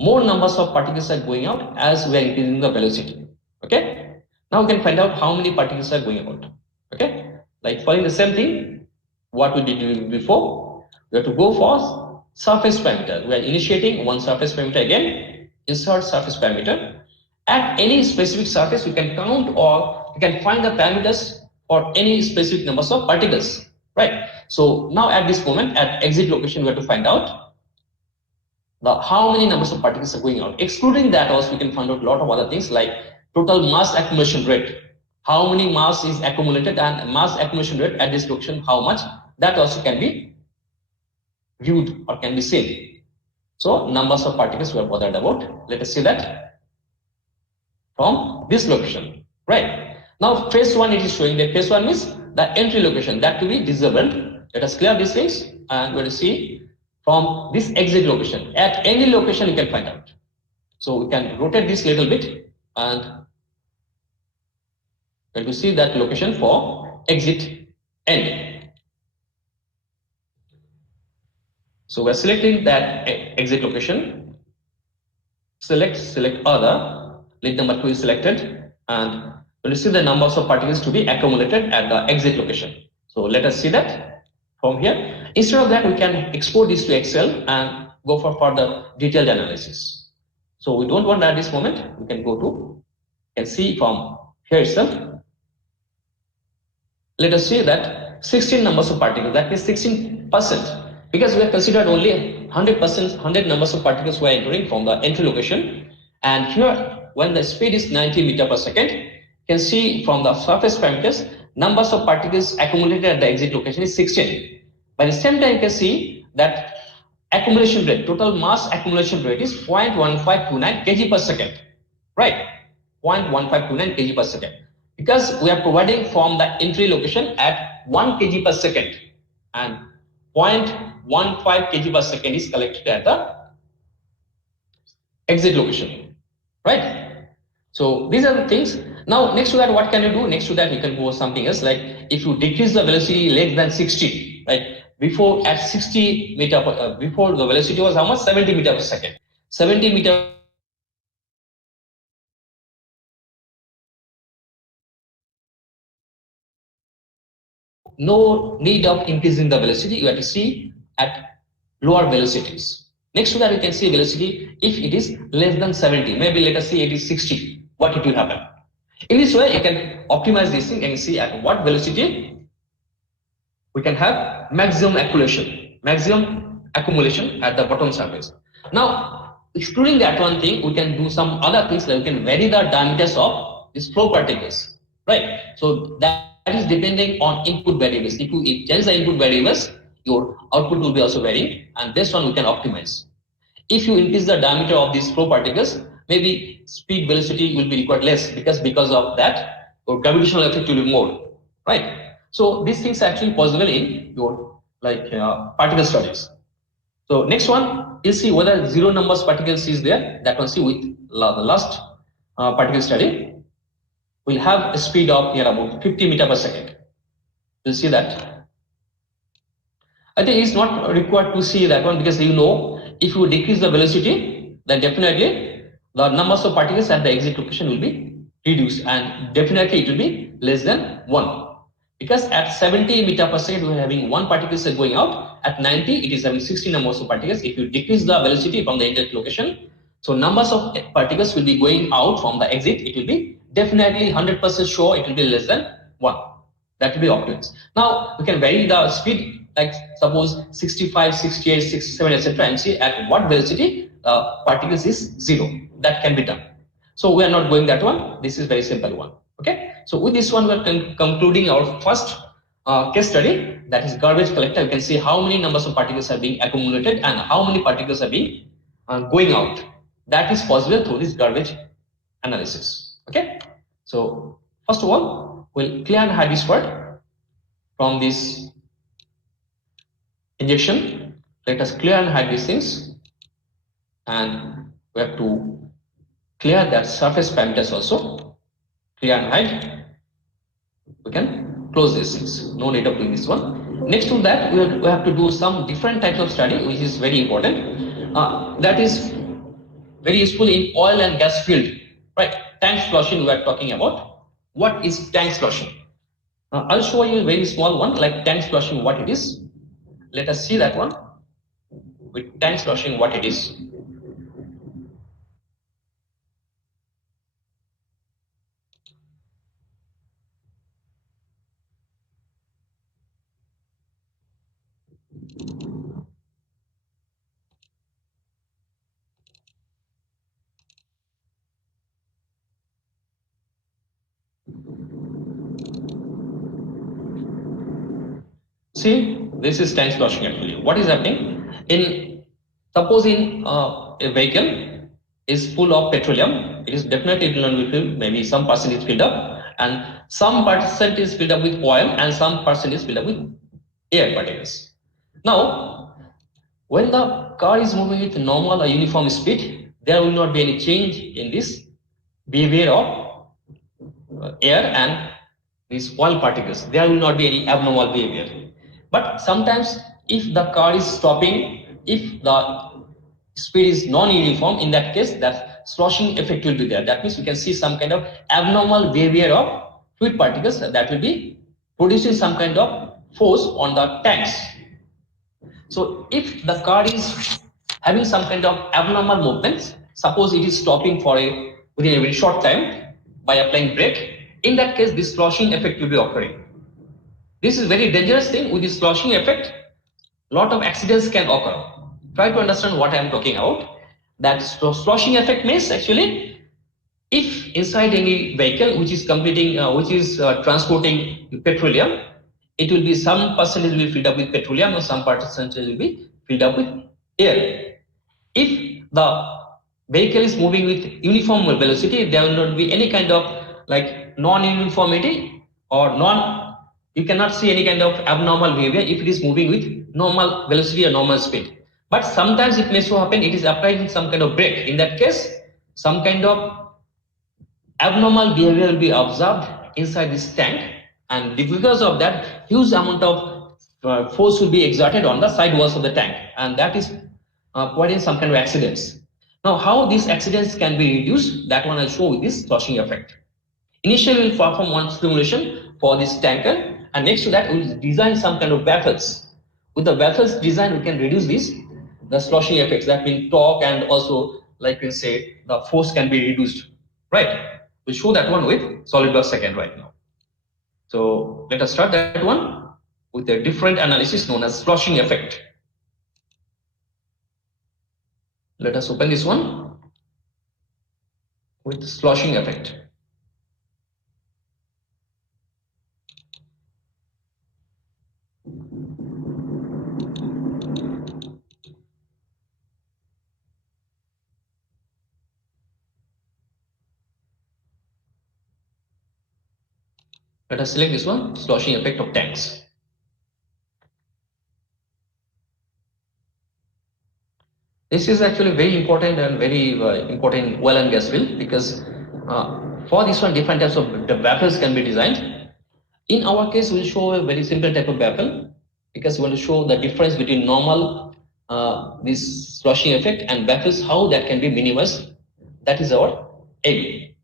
more numbers of particles are going out as we are increasing the velocity. Okay, now we can find out how many particles are going out. Okay, like following the same thing what we did before, we have to go for surface parameter. We are initiating one surface parameter again, insert surface parameter. At any specific surface you can count or you can find the parameters for any specific numbers of particles, right? So now at this moment at exit location we have to find out how many numbers of particles are going out. Excluding that also we can find out a lot of other things like total mass accumulation rate. How many mass is accumulated and mass accumulation rate at this location, how much, that also can be viewed or can be seen. So numbers of particles we are bothered about. Let us see that from this location, right? Now phase 1 it is showing that phase 1 means the entry location that to be disabled. Let us clear these things and we will see from this exit location. At any location you can find out. So we can rotate this little bit and we see that location for exit end. So we're selecting that exit location. Select other. Lead number 2 is selected, and we'll see the numbers of particles to be accumulated at the exit location. So let us see that from here. Instead of that, we can export this to Excel and go for further detailed analysis. So we don't want that at this moment. We can go to, you can see from here itself. Let us see that 16 numbers of particles, that is 16%, because we have considered only 100%, 100 numbers of particles were entering from the entry location. And here, when the speed is 90 meter per second, you can see from the surface parameters, numbers of particles accumulated at the exit location is 16. By the same time, you can see that accumulation rate, total mass accumulation rate is 0.1529 kg per second, right? 0.1529 kg per second, because we are providing from the entry location at 1 kg per second, and 0.15 kg per second is collected at the exit location, right? So these are the things. Now next to that, what can you do? Next to that, you can go something else, like if you decrease the velocity less than 60, right? Before at 60 meter before the velocity was how much? 70 meter per second. 70 meter no need of increasing the velocity. You have to see at lower velocities. Next to that, you can see velocity if it is less than 70, maybe let us say it is 60, what it will happen. In this way, you can optimize this thing and see at what velocity we can have maximum accumulation at the bottom surface. Now, excluding that one thing, we can do some other things, like we can vary the diameters of these flow particles, right? So that is depending on input variables. If you change the input variables, your output will be also varying, and this one we can optimize. If you increase the diameter of these flow particles, maybe speed velocity will be required less, because of that your gravitational effect will be more, right? So these things are actually possible in your particle studies. So next one, you'll see whether zero numbers particles is there. That one see with the last particle study. We'll have a speed of near about 50 meter per second. You'll see that. I think it's not required to see that one, because you know if you decrease the velocity, then definitely the numbers of particles at the exit location will be reduced, and definitely it will be less than 1. Because at 70 meter per second, we are having 1 particle going out. At 90, it is having 60 numbers of particles. If you decrease the velocity from the exit location, so numbers of particles will be going out from the exit. It will be definitely 100% sure it will be less than 1. That will be optimized. Now we can vary the speed, like suppose 65, 68, 67, etc., and see at what velocity particles is 0. That can be done. So we are not going that one. This is very simple one. Okay. So with this one, we are concluding our first case study, that is garbage collector. You can see how many numbers of particles are being accumulated and how many particles are being going out. That is possible through this garbage analysis. Okay. So first of all, we'll clear and hide this word from this injection. Let us clear and hide these things, and we have to clear that surface parameters also. Clear and hide. We can close these things. No need of doing this one. Next to that, we have to do some different types of study, which is very important. That is very useful in oil and gas field, right? Tank flushing we are talking about. What is tank flushing? I'll show you a very small one, like tank flushing, what it is. Let us see that one with tank flushing, what it is. See, this is tank flushing actually. What is happening? Suppose in a vehicle is full of petroleum, it is definitely it will not be filled, maybe some percent is filled up, and some percent is filled up with oil, and some percent is filled up with air particles. Now, when the car is moving with normal or uniform speed, there will not be any change in this behavior of air and these oil particles. There will not be any abnormal behavior. But sometimes if the car is stopping, if the speed is non-uniform, in that case that sloshing effect will be there. That means we can see some kind of abnormal behavior of fluid particles that will be producing some kind of force on the tanks. So if the car is having some kind of abnormal movements, suppose it is stopping for within a very short time by applying brake, in that case this sloshing effect will be occurring. This is very dangerous thing. With this sloshing effect, lot of accidents can occur. Try to understand what I am talking about. That sloshing effect means actually, if inside any vehicle which is transporting petroleum, it will be some percentage will be filled up with petroleum, or some percentage will be filled up with air. If the vehicle is moving with uniform velocity, there will not be any kind of like non-uniformity or you cannot see any kind of abnormal behavior if it is moving with normal velocity or normal speed. But sometimes it may so happen it is applying some kind of brake. In that case, some kind of abnormal behavior will be observed inside this tank, and because of that, huge amount of force will be exerted on the side walls of the tank, and that is causing some kind of accidents. Now, how these accidents can be reduced, that one I'll show with this sloshing effect. Initially, we'll perform one simulation for this tanker, and next to that, we'll design some kind of baffles. With the baffles design, we can reduce the sloshing effects. That means torque and also, like we say, the force can be reduced. Right? We'll show that one with SolidWorks second right now. So let us start that one with a different analysis known as sloshing effect. Let us open this one with sloshing effect. Let us select this one, sloshing effect of tanks. This is actually very important and very important in oil and gas field, because for this one, different types of the baffles can be designed. In our case, we'll show a very simple type of baffle, because we want to show the difference between normal this sloshing effect and baffles, how that can be minimized. That is our aim.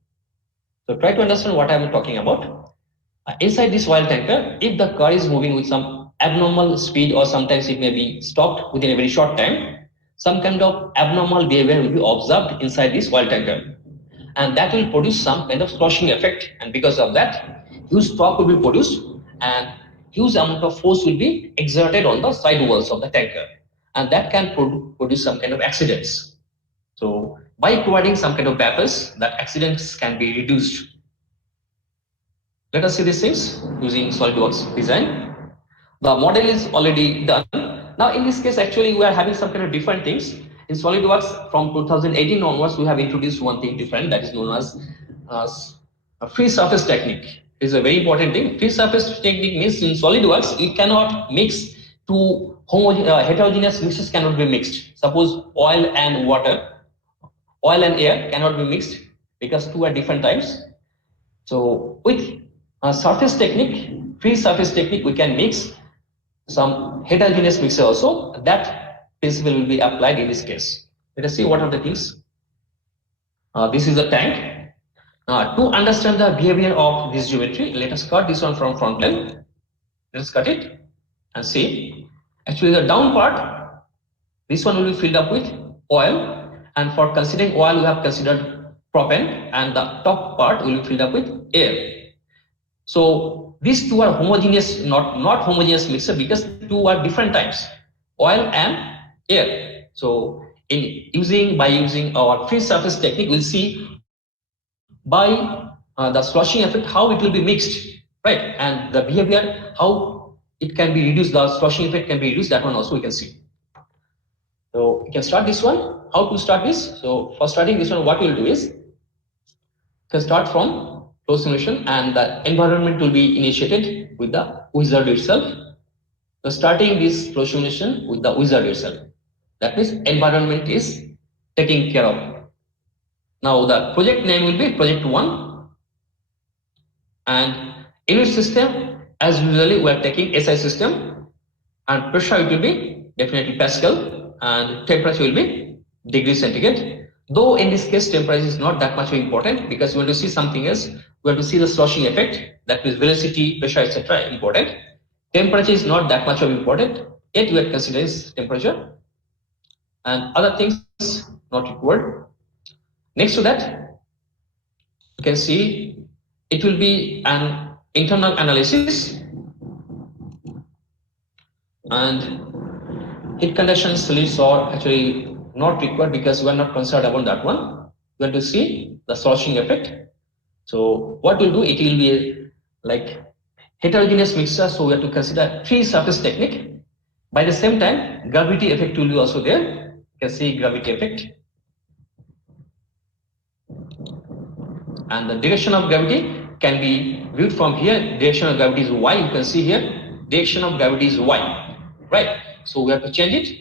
So try to understand what I am talking about. Inside this oil tanker, if the car is moving with some abnormal speed, or sometimes it may be stopped within a very short time, some kind of abnormal behavior will be observed inside this oil tanker, and that will produce some kind of sloshing effect, and because of that, huge torque will be produced and huge amount of force will be exerted on the side walls of the tanker, and that can produce some kind of accidents. So by providing some kind of baffles, that accidents can be reduced. Let us see these things using SolidWorks design. The model is already done. Now in this case, actually we are having some kind of different things. In SolidWorks from 2018 onwards, we have introduced one thing different, that is known as a free surface technique. It is a very important thing. Free surface technique means in SolidWorks, you cannot mix two heterogeneous mixtures cannot be mixed. Suppose oil and water, oil and air cannot be mixed because two are different types. So with surface technique, free surface technique, we can mix some heterogeneous mixture also. That principle will be applied in this case. Let us see what are the things. This is a tank. To understand the behavior of this geometry, let us cut this one from front plane. Let us cut it and see. Actually, the down part, this one will be filled up with oil, and for considering oil, we have considered propane, and the top part will be filled up with air. So these two are homogeneous, not homogeneous mixture, because two are different types, oil and air. So by using our free surface technique, we'll see by the sloshing effect how it will be mixed, right? And the behavior, how it can be reduced, the sloshing effect can be reduced, that one also we can see. So we can start this one. How to start this? So for starting this one, what we'll do is, we can start from flow simulation, and the environment will be initiated with the wizard itself. So starting this flow simulation with the wizard itself. That means environment is taken care of. Now the project name will be project 1, and unit system, as usually we are taking SI system, and pressure it will be definitely Pascal, and temperature will be degree centigrade. Though in this case temperature is not that much important, because we want to see something else. We want to see the sloshing effect, that means velocity, pressure, etc. important. Temperature is not that much of important, yet we are considering temperature, and other things not required. Next to that, you can see it will be an internal analysis, and heat conduction solids are actually not required because we are not concerned about that one. We want to see the sloshing effect. So what we'll do, it will be like heterogeneous mixture, so we have to consider free surface technique. By the same time, gravity effect will be also there. You can see gravity effect. And the direction of gravity can be viewed from here. Direction of gravity is y. You can see here, direction of gravity is y, right? So we have to change it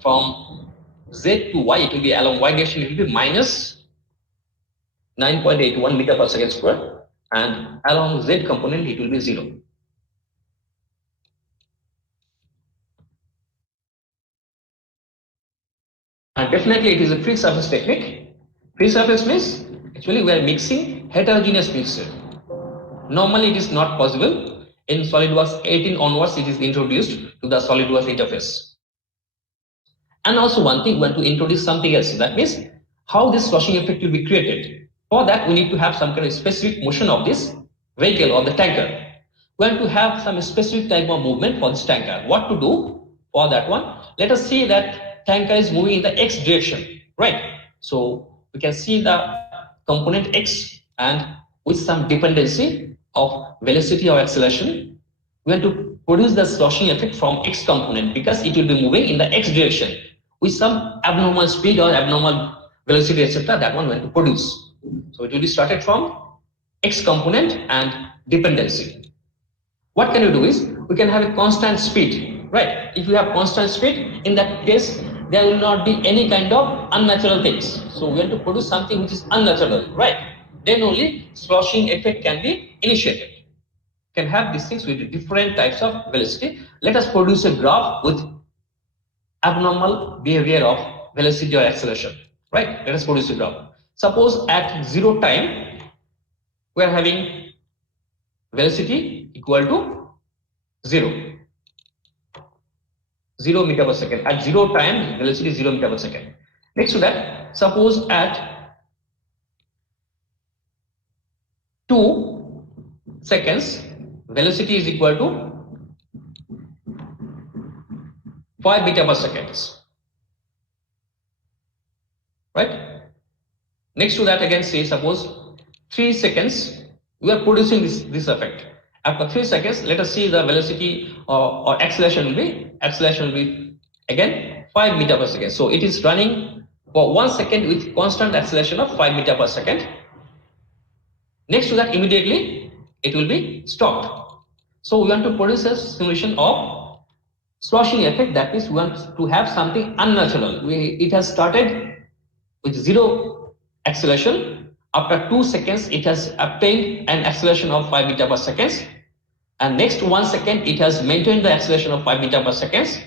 from z to y. It will be along y direction. It will be minus 9.81 meter per second square, and along z component it will be 0. And definitely it is a free surface technique. Free surface means actually we are mixing heterogeneous mixture. Normally it is not possible. In SolidWorks 18 onwards it is introduced to the SolidWorks interface. And also one thing, we want to introduce something else. That means how this sloshing effect will be created. For that we need to have some kind of specific motion of this vehicle or the tanker. We want to have some specific type of movement for this tanker. What to do for that one? Let us see that tanker is moving in the x direction, right? So we can see the component x, and with some dependency of velocity or acceleration, we want to produce the sloshing effect from x component because it will be moving in the x direction with some abnormal speed or abnormal velocity, etc. That one we want to produce. So it will be started from x component and dependency. What can you do is we can have a constant speed, right? If you have constant speed, in that case there will not be any kind of unnatural things. So we want to produce something which is unnatural, right? Then only sloshing effect can be initiated. Can have these things with different types of velocity. Let us produce a graph with abnormal behavior of velocity or acceleration, right? Let us produce a graph. Suppose at 0 time we are having velocity equal to 0 meter per second. At 0 time velocity is 0 meter per second. Next to that, suppose at 2 seconds velocity is equal to 5 meter per second, right? Next to that, again say suppose 3 seconds we are producing this effect. After 3 seconds, let us see the velocity or acceleration will be again 5 meter per second. So it is running for 1 second with constant acceleration of 5 meter per second. Next to that, immediately it will be stopped. So we want to produce a simulation of sloshing effect. That means we want to have something unnatural. It has started with 0 acceleration. After 2 seconds, it has obtained an acceleration of 5 meter per second. And next 1 second, it has maintained the acceleration of 5 meter per second.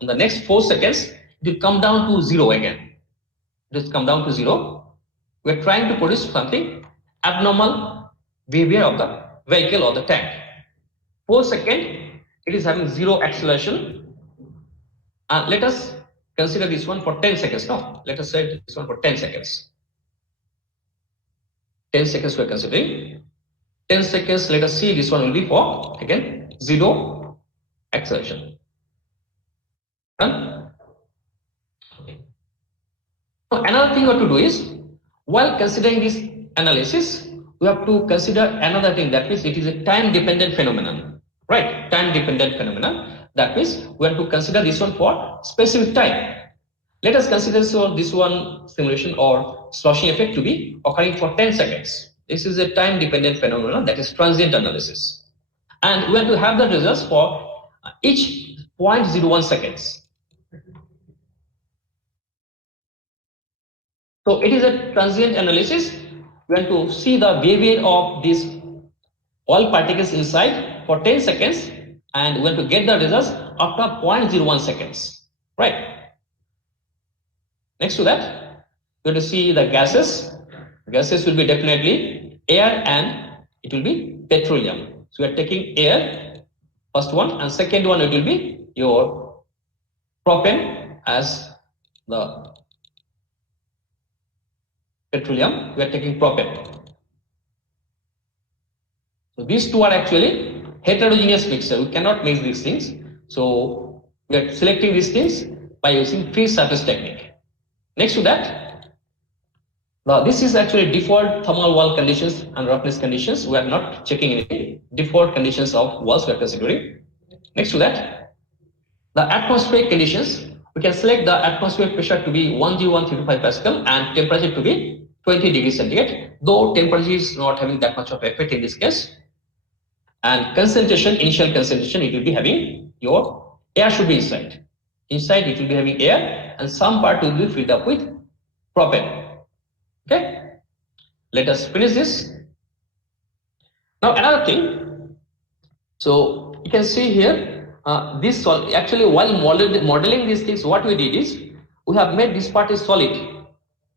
In the next 4 seconds, it will come down to 0 again. It will come down to 0. We are trying to produce something abnormal behavior of the vehicle or the tank. 4 seconds, it is having 0 acceleration. Let us consider this one for 10 seconds. No, let us say this one for 10 seconds. 10 seconds we are considering. 10 seconds, let us see, this one will be for again 0 acceleration. Done? Now, another thing what to do is, while considering this analysis, we have to consider another thing, that means it is a time dependent phenomenon, right? Time dependent phenomenon. That means we have to consider this one for specific time. Let us consider this one simulation or sloshing effect to be occurring for 10 seconds. This is a time dependent phenomenon, that is transient analysis. And we have to have the results for each 0.01 seconds. So it is a transient analysis. We want to see the behavior of these all particles inside for 10 seconds, and we want to get the results after 0.01 seconds, right? Next to that, we want to see the gases. Gases will be definitely air and it will be petroleum. So we are taking air, first one, and second one it will be your propane as the petroleum. We are taking propane. So these two are actually heterogeneous mixture. We cannot mix these things. So we are selecting these things by using free surface technique. Next to that, this is actually default thermal wall conditions and roughness conditions. We are not checking any default conditions of walls we are considering. Next to that, The atmospheric conditions, we can select the atmospheric pressure to be 10135 Pascal and temperature to be 20 degrees centigrade, though temperature is not having that much of effect in this case. And concentration, initial concentration, it will be having your air should be inside. Inside it will be having air and some part will be filled up with propane. Okay, let us finish this. Now another thing, so you can see here this actually while modeling these things, what we did is we have made this part is solid.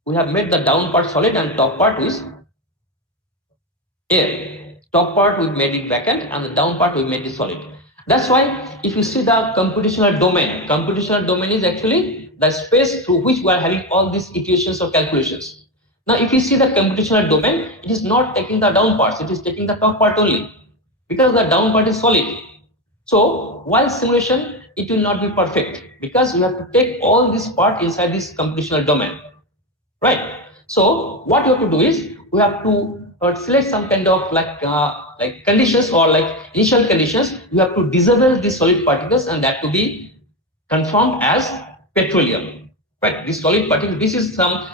We have made the down part solid and top part is air. Top part we made it vacant and the down part we made it solid. That's why if you see the computational domain is actually the space through which we are having all these equations or calculations. Now if you see the computational domain, it is not taking the down parts, it is taking the top part only because the down part is solid. So while simulation, it will not be perfect because you have to take all this part inside this computational domain, right? So what you have to do is we have to select some kind of like conditions or like initial conditions. You have to disable these solid particles and that to be confirmed as petroleum, right? This solid particle, this is some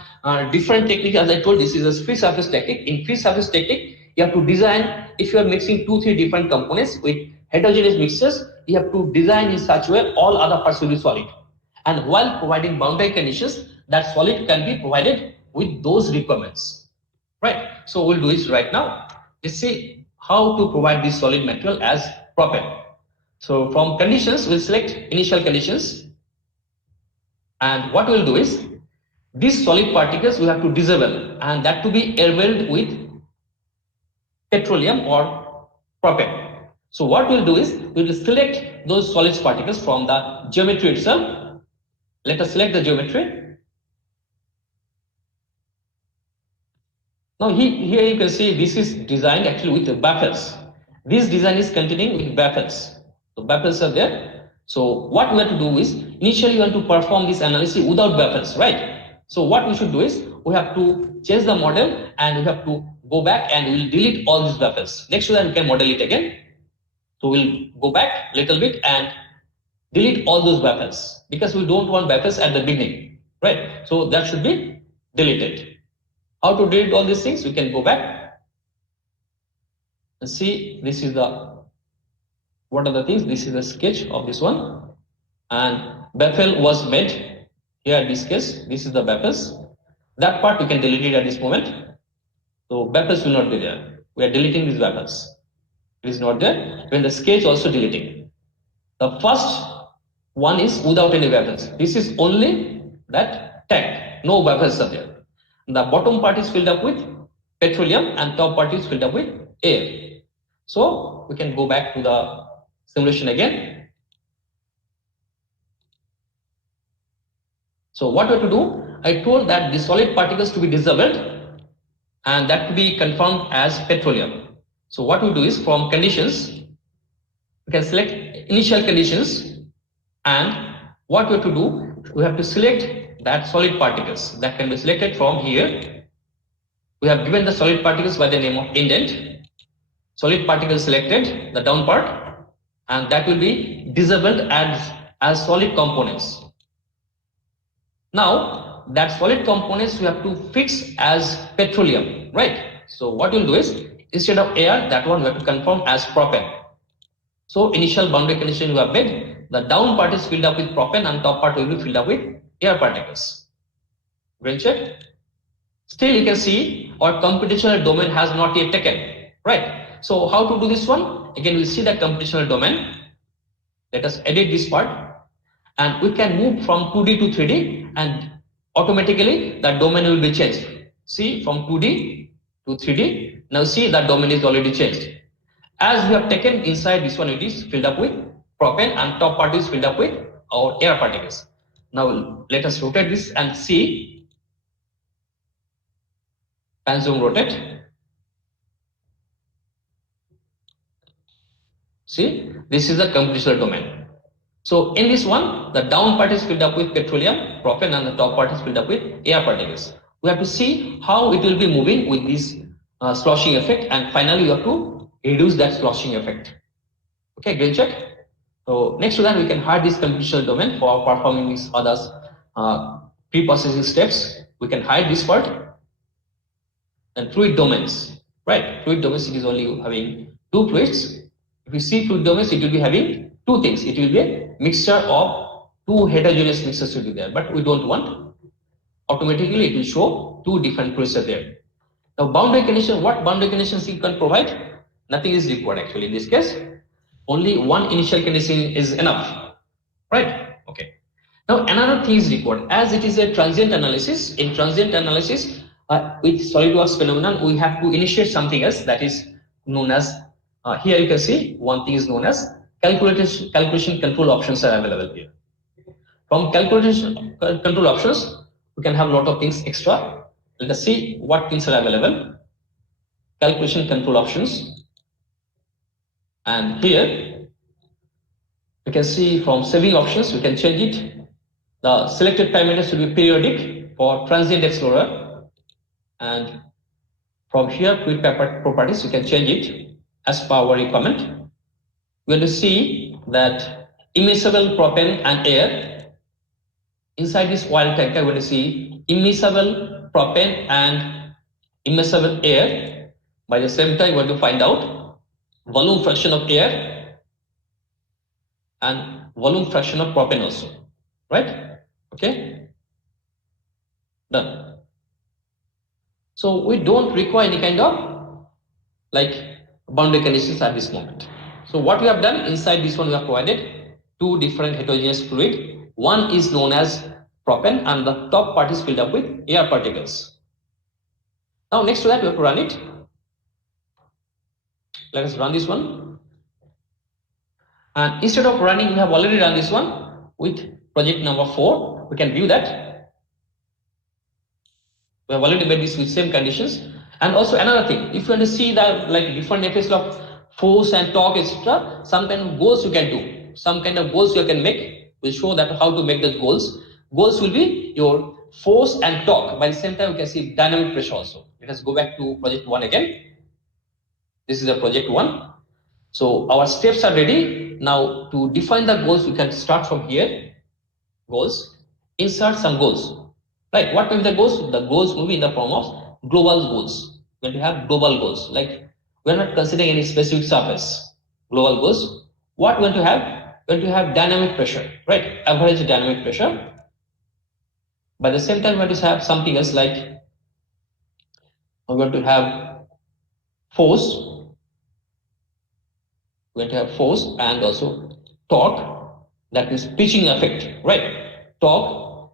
different technique. As I told, this is a free surface technique. In free surface technique, you have to design, if you are mixing 2-3 different components with heterogeneous mixtures, you have to design in such a way all other parts will be solid. And while providing boundary conditions, that solid can be provided with those requirements, right? So we'll do it right now. Let's see how to provide this solid material as propane. So from conditions, we'll select initial conditions. And what we'll do is these solid particles we have to disable and that to be air-welled with petroleum or propane. So what we'll do is we will select those solid particles from the geometry itself. Let us select the geometry. Now here you can see this is designed actually with the baffles. This design is containing with baffles. So baffles are there. So what we have to do is initially you want to perform this analysis without baffles, right? So what we should do is we have to change the model and we have to go back and we will delete all these baffles. Next to that we can model it again. So we'll go back a little bit and delete all those baffles because we don't want baffles at the beginning, right? So that should be deleted. How to delete all these things? We can go back and see. This is what are the things? This is a sketch of this one, and baffle was made here in this case. This is the baffles. That part we can delete it at this moment. So baffles will not be there. We are deleting these baffles. It is not there. When the sketch also deleting. The first one is without any baffles. This is only that tank. No baffles are there. The bottom part is filled up with petroleum and top part is filled up with air. So we can go back to the simulation again. So what we have to do, I told that the solid particles to be disabled and that to be confirmed as petroleum. So what we do is from conditions, we can select initial conditions and what we have to do, we have to select that solid particles that can be selected from here. We have given the solid particles by the name of indent. Solid particles selected, the down part, and that will be disabled as solid components. Now that solid components we have to fix as petroleum, right? So what we'll do is instead of air, that one we have to confirm as propane. So initial boundary condition we have made, the down part is filled up with propane and top part will be filled up with air particles. We'll check. Still you can see our computational domain has not yet taken, right? So how to do this one? Again we'll see the computational domain. Let us edit this part and we can move from 2D to 3D and automatically the domain will be changed. See, from 2D to 3D. Now see that domain is already changed. As we have taken inside this one, it is filled up with propane and top part is filled up with our air particles. Now let us rotate this and see. Pan zoom rotate. See, this is the computational domain. So in this one, the down part is filled up with petroleum, propane, and the top part is filled up with air particles. We have to see how it will be moving with this sloshing effect, and finally you have to reduce that sloshing effect. Okay, green check. So next to that, we can hide this computational domain for performing these others pre-processing steps. We can hide this part. And fluid domains, right? Fluid domains, it is only having two fluids. If you see fluid domains, it will be having two things. It will be a mixture of two heterogeneous mixtures will be there, but we don't want. Automatically, it will show two different fluids are there. Now, boundary condition, what boundary conditions you can provide? Nothing is required actually in this case. Only one initial condition is enough, right? Okay. Now, another thing is required. As it is a transient analysis, in transient analysis, with SolidWorks phenomenon, we have to initiate something else that is known as, here you can see, one thing is known as calculation control options are available here. From calculation control options, we can have a lot of things extra. Let us see what things are available. Calculation control options. And here, we can see from saving options, we can change it. The selected parameters should be periodic for transient explorer. And from here, fluid properties, you can change it as per our requirement. We are to see that immiscible propane and air. Inside this oil tanker, we are to see immiscible propane and immiscible air. By the same time, we are to find out volume fraction of air and volume fraction of propane also, right? Okay, done. So we don't require any kind of like boundary conditions at this moment. So what we have done inside this one, we have provided two different heterogeneous fluid. One is known as propane and the top part is filled up with air particles. Now next to that, we have to run it. Let us run this one. And instead of running, we have already run this one with project number 4. We can view that. We have already made this with same conditions. And also another thing, if you want to see that like different effects of force and torque, etc., some kind of goals you can do. Some kind of goals you can make. We'll show that how to make those goals. Goals will be your force and torque. By the same time, you can see dynamic pressure also. Let us go back to project 1 again. This is a project 1. So our steps are ready. Now to define the goals, we can start from here. Goals, insert some goals. Right, what will be the goals? The goals will be in the form of global goals. We're going to have global goals. Like we're not considering any specific surface. Global goals. What we're going to have? We're going to have dynamic pressure, right? Average dynamic pressure. By the same time, we're going to have something else like we're going to have force. We're going to have force and also torque, that means pitching effect, right? Torque,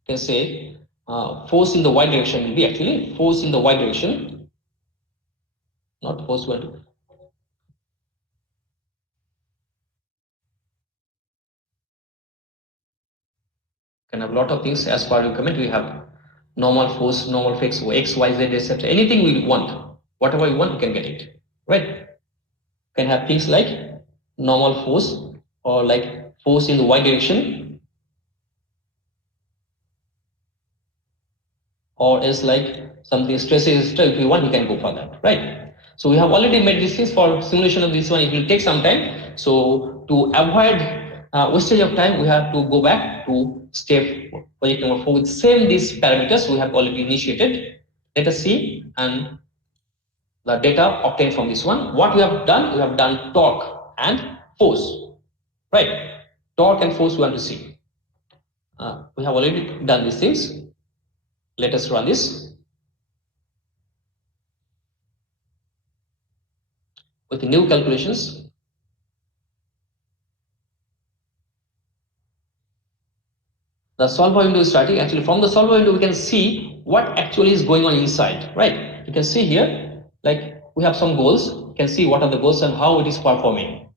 you can say force in the y direction will be actually force in the y direction, not force going to. Can have a lot of things as per requirement. We have normal force, normal fix, x, y, z, etc. Anything we want, whatever we want, we can get it, right? Can have things like normal force or like force in the y direction, or else like something stresses, if you want, you can go for that, right? So we have already made these things for simulation of this one. It will take some time. So to avoid wastage of time, we have to go back to step project number 4 with same these parameters we have already initiated. Let us see and the data obtained from this one. What we have done torque and force, right? Torque and force we want to see. We have already done these things. Let us run this. With new calculations. The solver window is starting. Actually, from the solver window, we can see what actually is going on inside, right? You can see here, like we have some goals. You can see what are the goals and how it is performing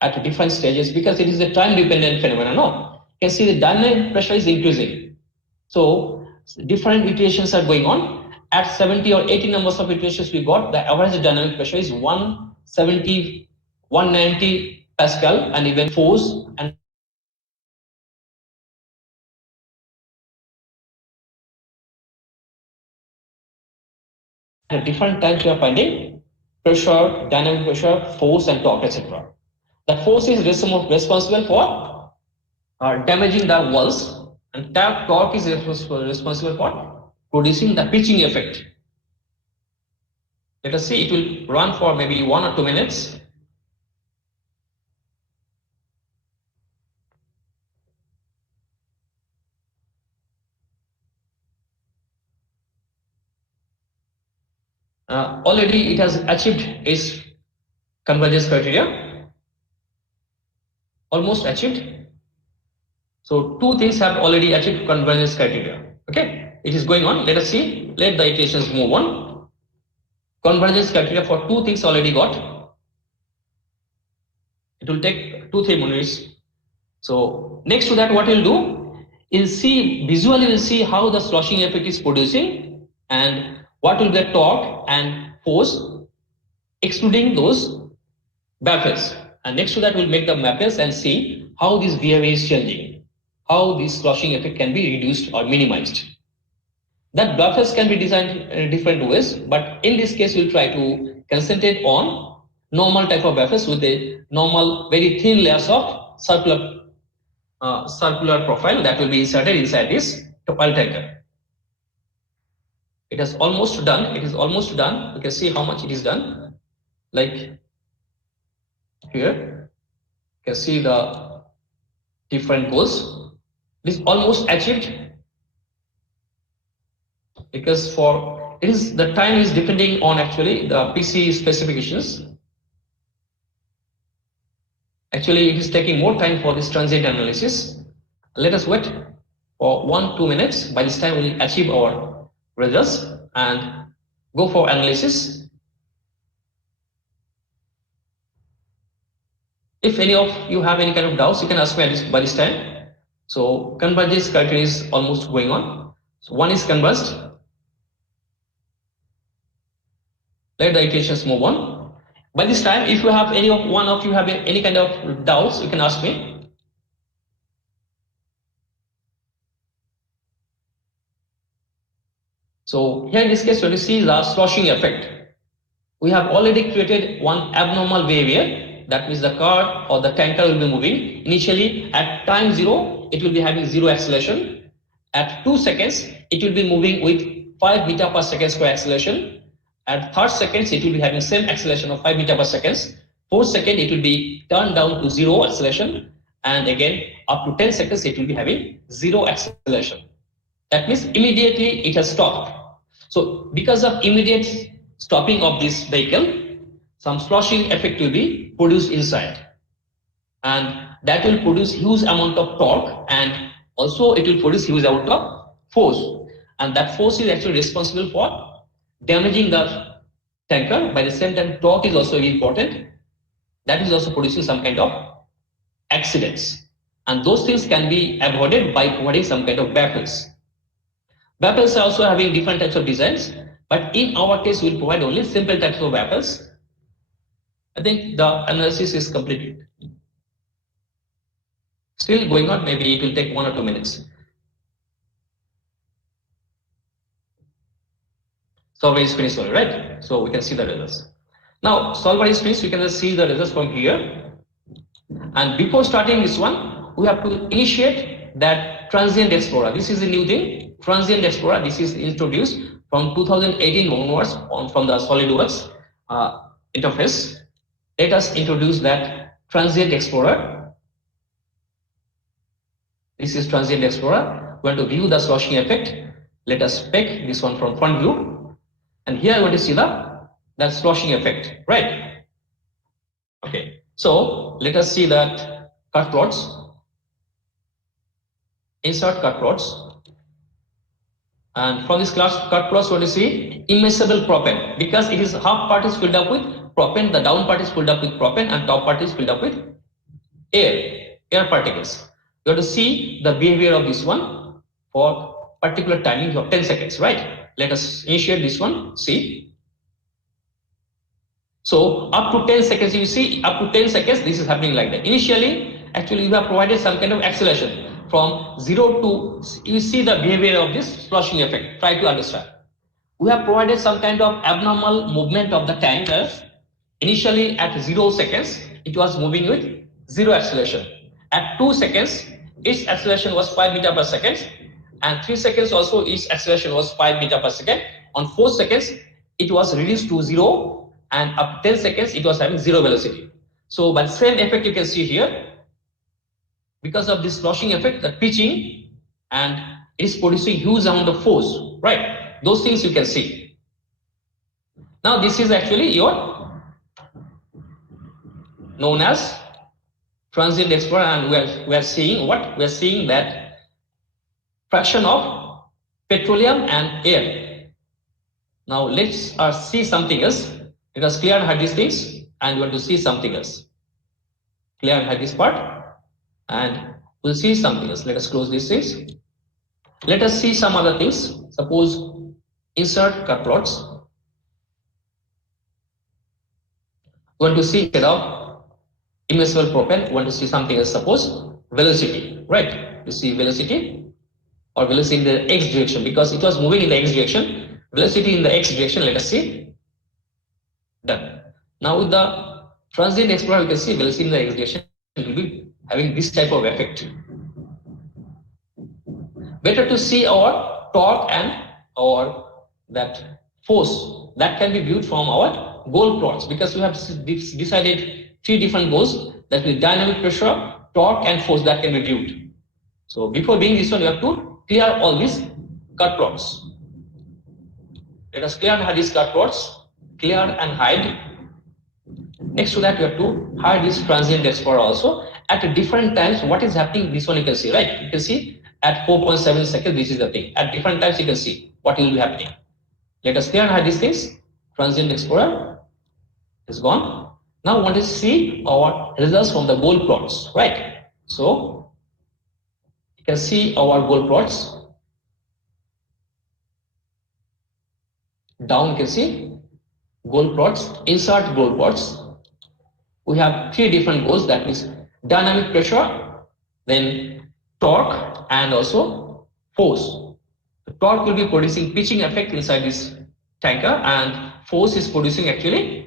at different stages because it is a time-dependent phenomenon. No, you can see the dynamic pressure is increasing. So different iterations are going on. At 70 or 80 numbers of iterations we got, the average dynamic pressure is 170, 190 Pascal, and even force and at different times we are finding pressure, dynamic pressure, force and torque, etc. That force is responsible for damaging the walls, and that torque is responsible for producing the pitching effect. Let us see, it will run for maybe 1 or 2 minutes. Already it has achieved its convergence criteria, almost achieved. So two things have already achieved convergence criteria. Okay, it is going on. Let us see. Let the iterations move on. Convergence criteria for two things already got. It will take 2-3 minutes. So next to that, what we'll do is see visually. We'll see how the sloshing effect is producing and what will be the torque and force, excluding those baffles. And next to that, we'll make the baffles and see how this behavior is changing, how this sloshing effect can be reduced or minimized. That baffles can be designed in different ways, but in this case, we'll try to concentrate on normal type of baffles with a normal, very thin layers of circular profile that will be inserted inside this oil tanker. It is almost done. It is almost done. You can see how much it is done. Like here, you can see the different goals. It is almost achieved because the time is depending on actually the PC specifications. Actually, it is taking more time for this transient analysis. Let us wait for 1-2 minutes. By this time, we will achieve our results and go for analysis. If any of you have any kind of doubts, you can ask me by this time. So convergence criteria is almost going on. So one is converged. Let the iterations move on. By this time, if you have one of you have any kind of doubts, you can ask me. So here in this case, when you see the sloshing effect, we have already created one abnormal behavior. That means the car or the tanker will be moving. Initially, at time 0, it will be having 0 acceleration. At 2 seconds, it will be moving with 5 meter per second square acceleration. At 3rd seconds, it will be having same acceleration of 5 meter per second. 4th second, it will be turned down to 0 acceleration. And again, up to 10 seconds, it will be having 0 acceleration. That means immediately it has stopped. So because of immediate stopping of this vehicle, some sloshing effect will be produced inside. And that will produce huge amount of torque, and also it will produce huge amount of force. And that force is actually responsible for damaging the tanker. By the same time, torque is also very important. That is also producing some kind of accidents. And those things can be avoided by providing some kind of baffles. Baffles are also having different types of designs, but in our case, we'll provide only simple types of baffles. I think the analysis is completed. Still going on, maybe it will take 1 or 2 minutes. Solver is finished already, right? So we can see the results. Now, solver is finished, we can just see the results from here. And before starting this one, we have to initiate that transient explorer. This is a new thing. Transient explorer, this is introduced from 2018 onwards from the SolidWorks interface. Let us introduce that transient explorer. This is transient explorer. We want to view the sloshing effect. Let us pick this one from front view. And here I want to see that sloshing effect, right? Okay, so let us see that cut plots. Insert cut plots. And from this class cut plots, we want to see immiscible propane, because it is half part is filled up with propane, the down part is filled up with propane, and top part is filled up with air particles. You have to see the behavior of this one for particular timing of 10 seconds, right? Let us initiate this one, see. So up to 10 seconds, you see, up to 10 seconds, this is happening like that. Initially, actually, we have provided some kind of acceleration from 0 to, you see the behavior of this sloshing effect. Try to understand. We have provided some kind of abnormal movement of the tanker initially at 0 seconds, it was moving with 0 acceleration. At 2 seconds, its acceleration was 5 meter per second, and 3 seconds also its acceleration was 5 meter per second. On 4 seconds, it was reduced to 0, and up 10 seconds, it was having 0 velocity. So by the same effect you can see here, because of this sloshing effect, the pitching, and it is producing huge amount of force, right? Those things you can see. Now this is actually your known as transient explorer, and we are seeing what? We are seeing that fraction of petroleum and air. Now let's see something else. Let us clear and hide these things, and we want to see something else. Clear and hide this part, and we'll see something else. Let us close these things. Let us see some other things. Suppose insert cut plots. We want to see, instead of immiscible propane, we want to see something else. Suppose velocity, right? You see velocity, or velocity in the x direction, because it was moving in the x direction. Velocity in the x direction, let us see. Done. Now with the transient explorer, you can see velocity in the x direction will be having this type of effect. Better to see our torque and our that force that can be viewed from our goal plots, because we have decided 3 different goals, that is dynamic pressure, torque and force, that can be viewed. So before doing this one, you have to clear all these cut plots. Let us clear and hide these cut plots. Clear and hide. Next to that, you have to hide this transient explorer also. At different times, what is happening, this one you can see, right? You can see at 4.7 seconds, this is the thing. At different times, you can see what will be happening. Let us clear and hide these things. Transient explorer is gone. Now we want to see our results from the goal plots, right? So you can see our goal plots. Down you can see goal plots, insert goal plots. We have 3 different goals, that is dynamic pressure, then torque, and also force. The torque will be producing pitching effect inside this tanker, and force is producing actually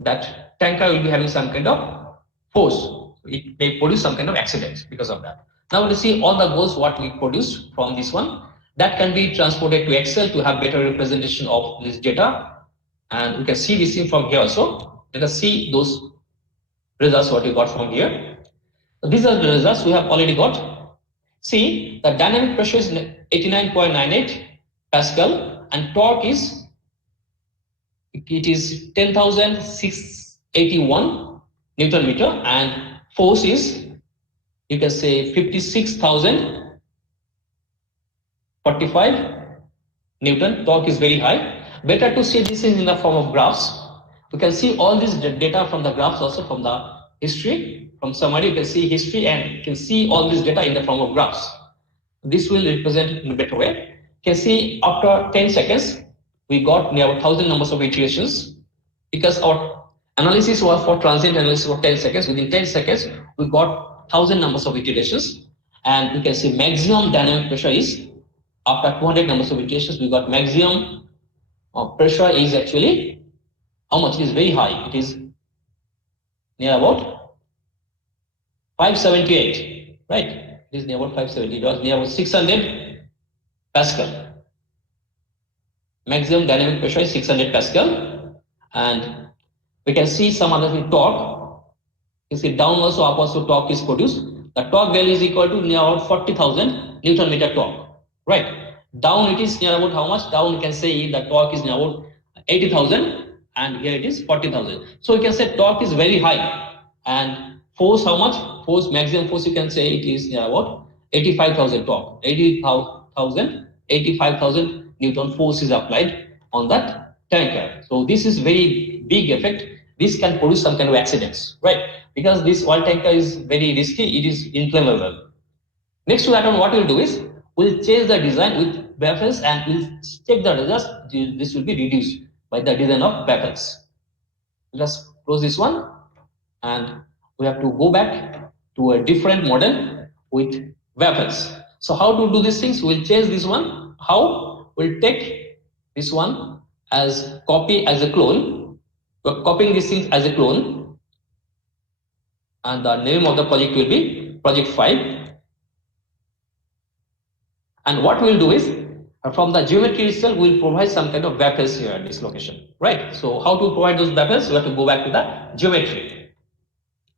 that tanker will be having some kind of force. It may produce some kind of accident because of that. Now we'll see all the goals what we produced from this one. That can be transported to Excel to have better representation of this data, and we can see this thing from here also. Let us see those results what we got from here. So these are the results we have already got. See, the dynamic pressure is 89.98 Pascal, and torque is 10,681 Newton meter, and force is, you can say, 56,045 Newton. Torque is very high. Better to see this in the form of graphs. We can see all this data from the graphs, also from the history. From summary, you can see history, and you can see all this data in the form of graphs. This will represent in a better way. You can see after 10 seconds, we got near 1,000 numbers of iterations, because our analysis was for transient analysis for 10 seconds. Within 10 seconds, we got 1,000 numbers of iterations, and you can see maximum dynamic pressure is, after 200 numbers of iterations, we got maximum pressure is actually, how much? It is very high. It is near about 578, right? It is near about 570. It was near about 600 Pascal. Maximum dynamic pressure is 600 Pascal, and we can see some other thing, torque. You see down also, up also torque is produced. The torque value is equal to near about 40,000 Newton meter torque, right? Down it is near about how much? Down you can say the torque is near about 80,000, and here it is 40,000. So you can say torque is very high, and force how much? Force, maximum force, you can say it is near about 85,000 torque. 85,000 Newton force is applied on that tanker. So this is very big effect. This can produce some kind of accidents, right? Because this oil tanker is very risky. It is inflammable. Next to that one, what we'll do is we'll change the design with baffles, and we'll check the results. This will be reduced by the design of baffles. Let's close this one, and we have to go back to a different model with baffles. So how to do these things? We'll change this one. How? We'll take this one as copy as a clone. We're copying these things as a clone. and the name of the project will be project 5. And what we'll do is from the geometry itself, we'll provide some kind of baffles here at this location, right? So how to provide those baffles? We have to go back to the geometry.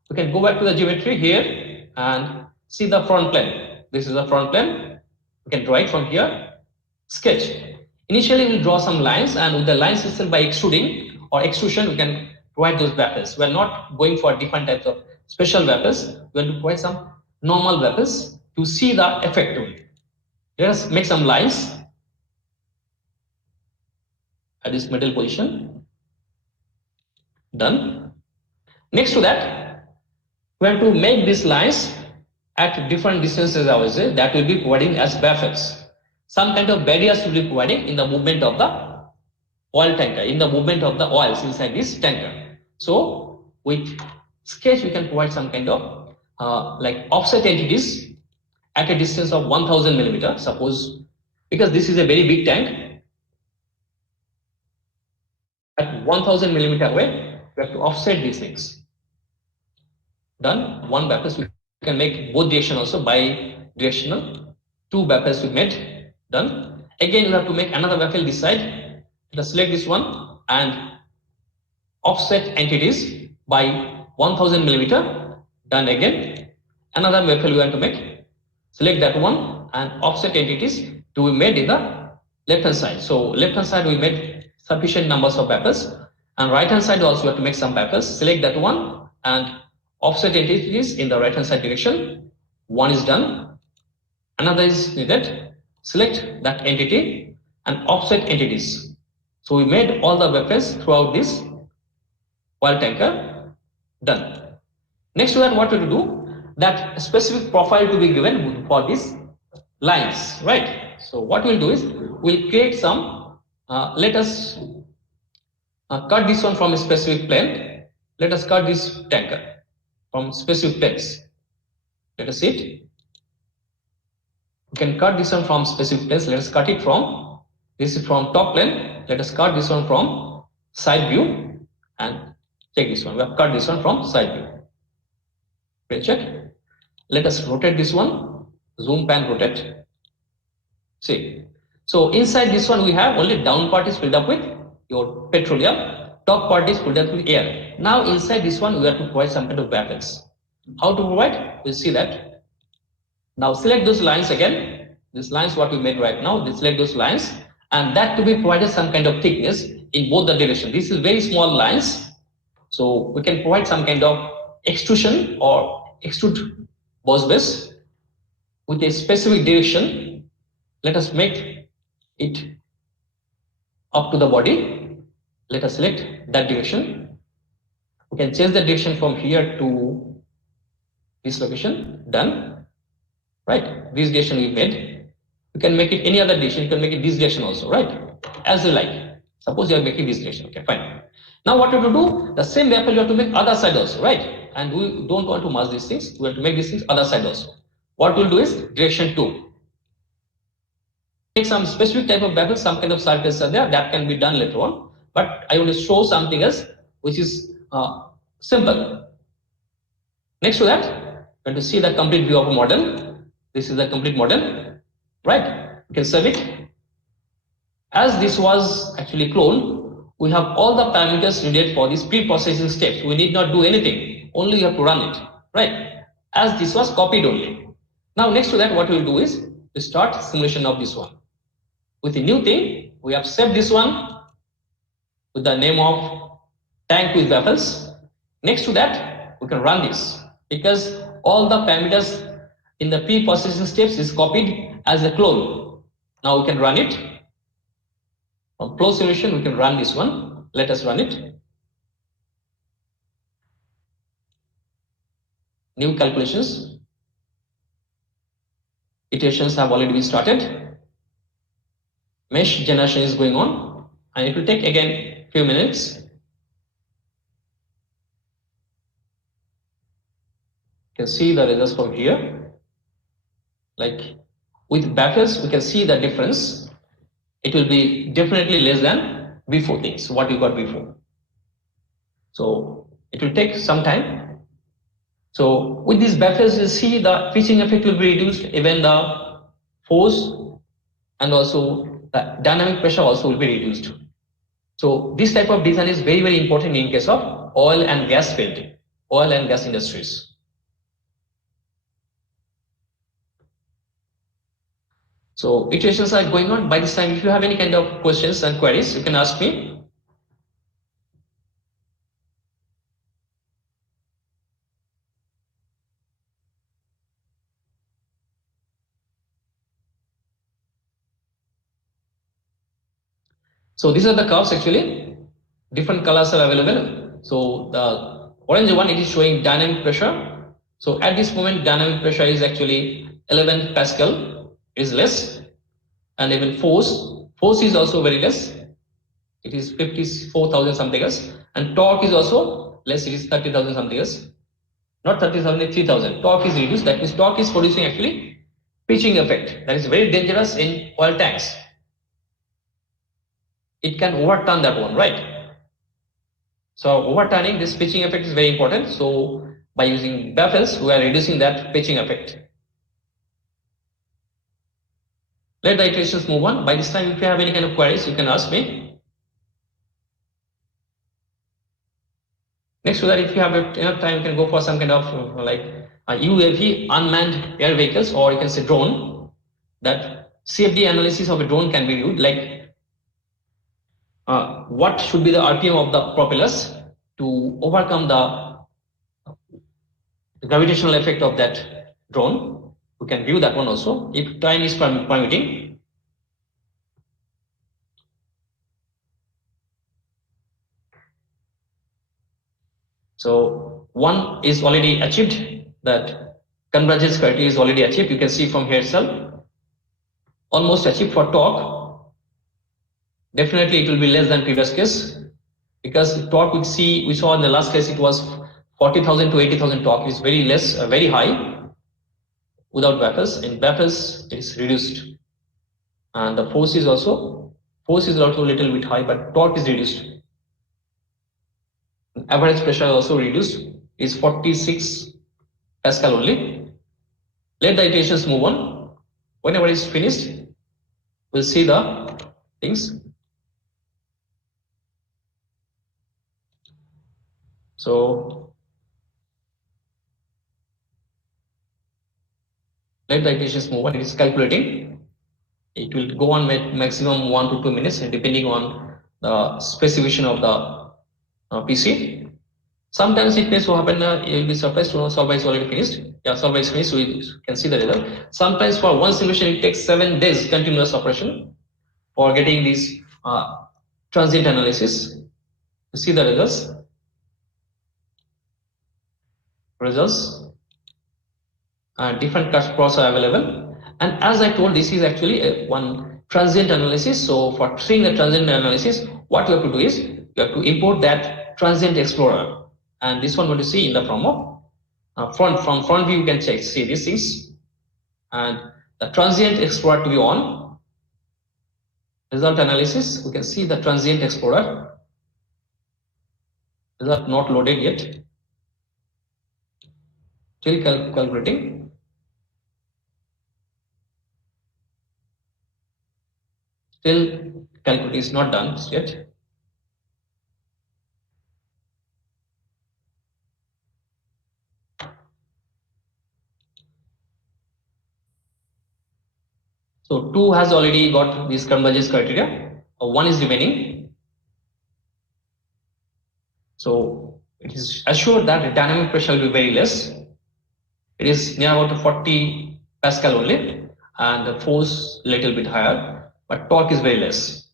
We can go back to the geometry here and see the front plane. This is the front plane. We can draw it from here. Sketch. Initially, we'll draw some lines, and with the lines itself, by extruding or extrusion, we can provide those baffles. We're not going for different types of special baffles. We're going to provide some normal baffles to see the effect of it. Let us make some lines at this middle position. Done. Next to that, we have to make these lines at different distances, I will say, that will be providing as baffles. Some kind of barriers will be providing in the movement of the oil tanker, in the movement of the oils inside this tanker. So with sketch, we can provide some kind of like offset entities at a distance of 1000 millimeter, suppose, because this is a very big tank. At 1000 millimeter away, we have to offset these things. Done. One baffles, we can make both direction also, bi-directional. Two baffles we made. Done. Again, you have to make another baffle this side. Let's select this one and offset entities by 1000 millimeter. Done again. Another baffle we want to make. Select that one and offset entities to be made in the left hand side. So left hand side we made sufficient numbers of baffles, and right hand side also we have to make some baffles. Select that one and offset entities in the right hand side direction. One is done. Another is needed. Select that entity and offset entities. So we made all the baffles throughout this oil tanker. Done. Next to that, what to do? That specific profile to be given for these lines, right? So what we'll do is we'll create some. Let us cut this one from a specific plane. Let us cut this tanker from specific planes. Let us see it. We can cut this one from specific planes. Let us cut it from, this is from top plane. Let us cut this one from side view and check this one. We have cut this one from side view. Okay, check. Let us rotate this one. Zoom, pan, rotate. See. So inside this one we have only down part is filled up with your petroleum. Top part is filled up with air. Now inside this one we have to provide some kind of baffles. How to provide? We'll see that. Now select those lines again. These lines what we made right now. Select those lines, and that to be provided some kind of thickness in both the direction. This is very small lines, so we can provide some kind of extrusion or extrude boss base with a specific direction. Let us make it up to the body. Let us select that direction. We can change the direction from here to this location. Done. Right, this direction we made. You can make it any other direction. You can make it this direction also, right? As you like. Suppose you are making this direction. Okay, fine. Now what you have to do? The same baffle you have to make other side also, right? And we don't want to merge these things. We have to make these things other side also. What we'll do is direction 2. Take some specific type of baffle, some kind of circles are there. That can be done later on. But I want to show something else which is simple. Next to that, we're going to see the complete view of a model. This is the complete model, right? You can save it. As this was actually cloned, we have all the parameters needed for these pre-processing steps. We need not do anything, only you have to run it, right? As this was copied only. Now next to that, what we'll do is to start simulation of this one. With a new thing, we have saved this one with the name of tank with baffles. Next to that, we can run this because all the parameters in the pre-processing steps is copied as a clone. Now we can run it. From clone simulation, we can run this one. Let us run it. New calculations. Iterations have already been started. Mesh generation is going on, and it will take again few minutes. You can see the results from here. Like with baffles, we can see the difference. It will be definitely less than before things, what you got before. So it will take some time. So with these baffles, you see the pitching effect will be reduced, even the force and also the dynamic pressure also will be reduced. So this type of design is very, very important in case of oil and gas field, oil and gas industries. So iterations are going on. By this time, if you have any kind of questions and queries, you can ask me. So these are the curves actually. Different colors are available. So the orange one, it is showing dynamic pressure. So at this moment, dynamic pressure is actually 11 Pascal, is less, and even force is also very less. It is 54,000 something else, and torque is also less. It is 30,000 something else. Not 30,000, 3,000. Torque is reduced. That means torque is producing actually pitching effect. That is very dangerous in oil tanks. It can overturn that one, right? So overturning this pitching effect is very important. So by using baffles, we are reducing that pitching effect. Let the iterations move on. By this time, if you have any kind of queries, you can ask me. Next to that, if you have enough time, you can go for some kind of like UAV, unmanned air vehicles, or you can say drone. That CFD analysis of a drone can be viewed, like what should be the RPM of the propellers to overcome the gravitational effect of that drone. We can view that one also if time is permitting. So one is already achieved, that convergence criteria is already achieved. You can see from here itself, almost achieved for torque. Definitely it will be less than previous case, because torque we saw in the last case, it was 40,000 to 80,000 torque is very less, very high without baffles. In baffles, it is reduced, and the force is also a little bit high, but torque is reduced. Average pressure also reduced, is 46 Pascal only. Let the iterations move on. Whenever it's finished, we'll see the things. So let the iterations move on. It is calculating. It will go on maximum 1 to 2 minutes, depending on the specification of the PC. Sometimes it may so happen, you'll be surprised to know Solver is already finished. Yeah, Solver is finished, so you can see the result. Sometimes for one solution, it takes 7 days continuous operation for getting these transient analysis. You see the results. Different plots are available. And as I told, this is actually one transient analysis. So for seeing the transient analysis, what you have to do is you have to import that transient explorer. And this one what you see in the form of from front view, you can see these things. And the transient explorer to be on. Result analysis, we can see the transient explorer. Result not loaded yet. Still calculating. Still calculation is not done yet. So 2 has already got this convergence criteria. 1 is remaining. So it is assured that the dynamic pressure will be very less. It is near about 40 Pascal only, and the force little bit higher, but torque is very less.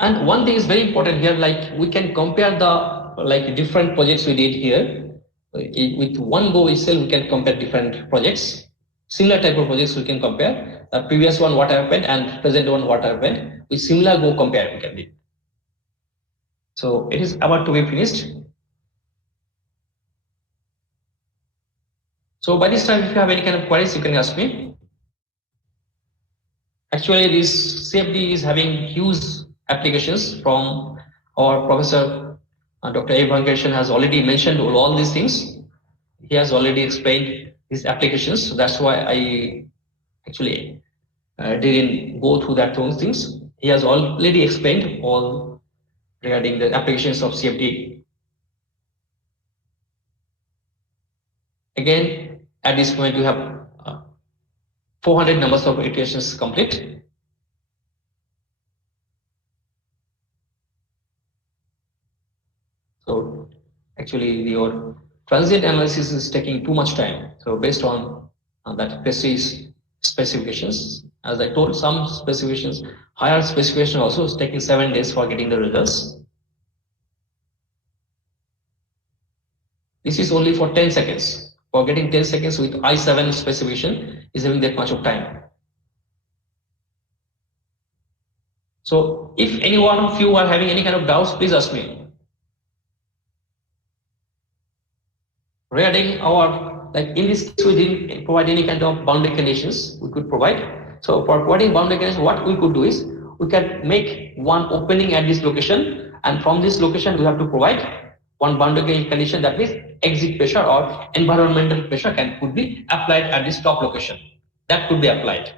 And one thing is very important here, like we can compare the different projects we did here. With one go itself, we can compare different projects. Similar type of projects we can compare. The previous one what happened and present one what happened. With similar go compare we can do. So it is about to be finished. So by this time, if you have any kind of queries, you can ask me. Actually, this CFD is having huge applications from our Professor Dr. A. Venkatesan has already mentioned all these things. He has already explained his applications. So that's why I actually didn't go through those things. He has already explained all regarding the applications of CFD. Again, at this point, we have 400 numbers of iterations complete. So actually, your transient analysis is taking too much time. So based on that precise specifications, as I told, some specifications, higher specification also is taking 7 days for getting the results. This is only for 10 seconds. For getting 10 seconds with I7 specification is having that much of time. So if any one of you are having any kind of doubts, please ask me. Regarding our, like in this case, we didn't provide any kind of boundary conditions we could provide. So for providing boundary conditions, what we could do is we can make one opening at this location, and from this location we have to provide one boundary condition, that means exit pressure or environmental pressure could be applied at this top location. That could be applied,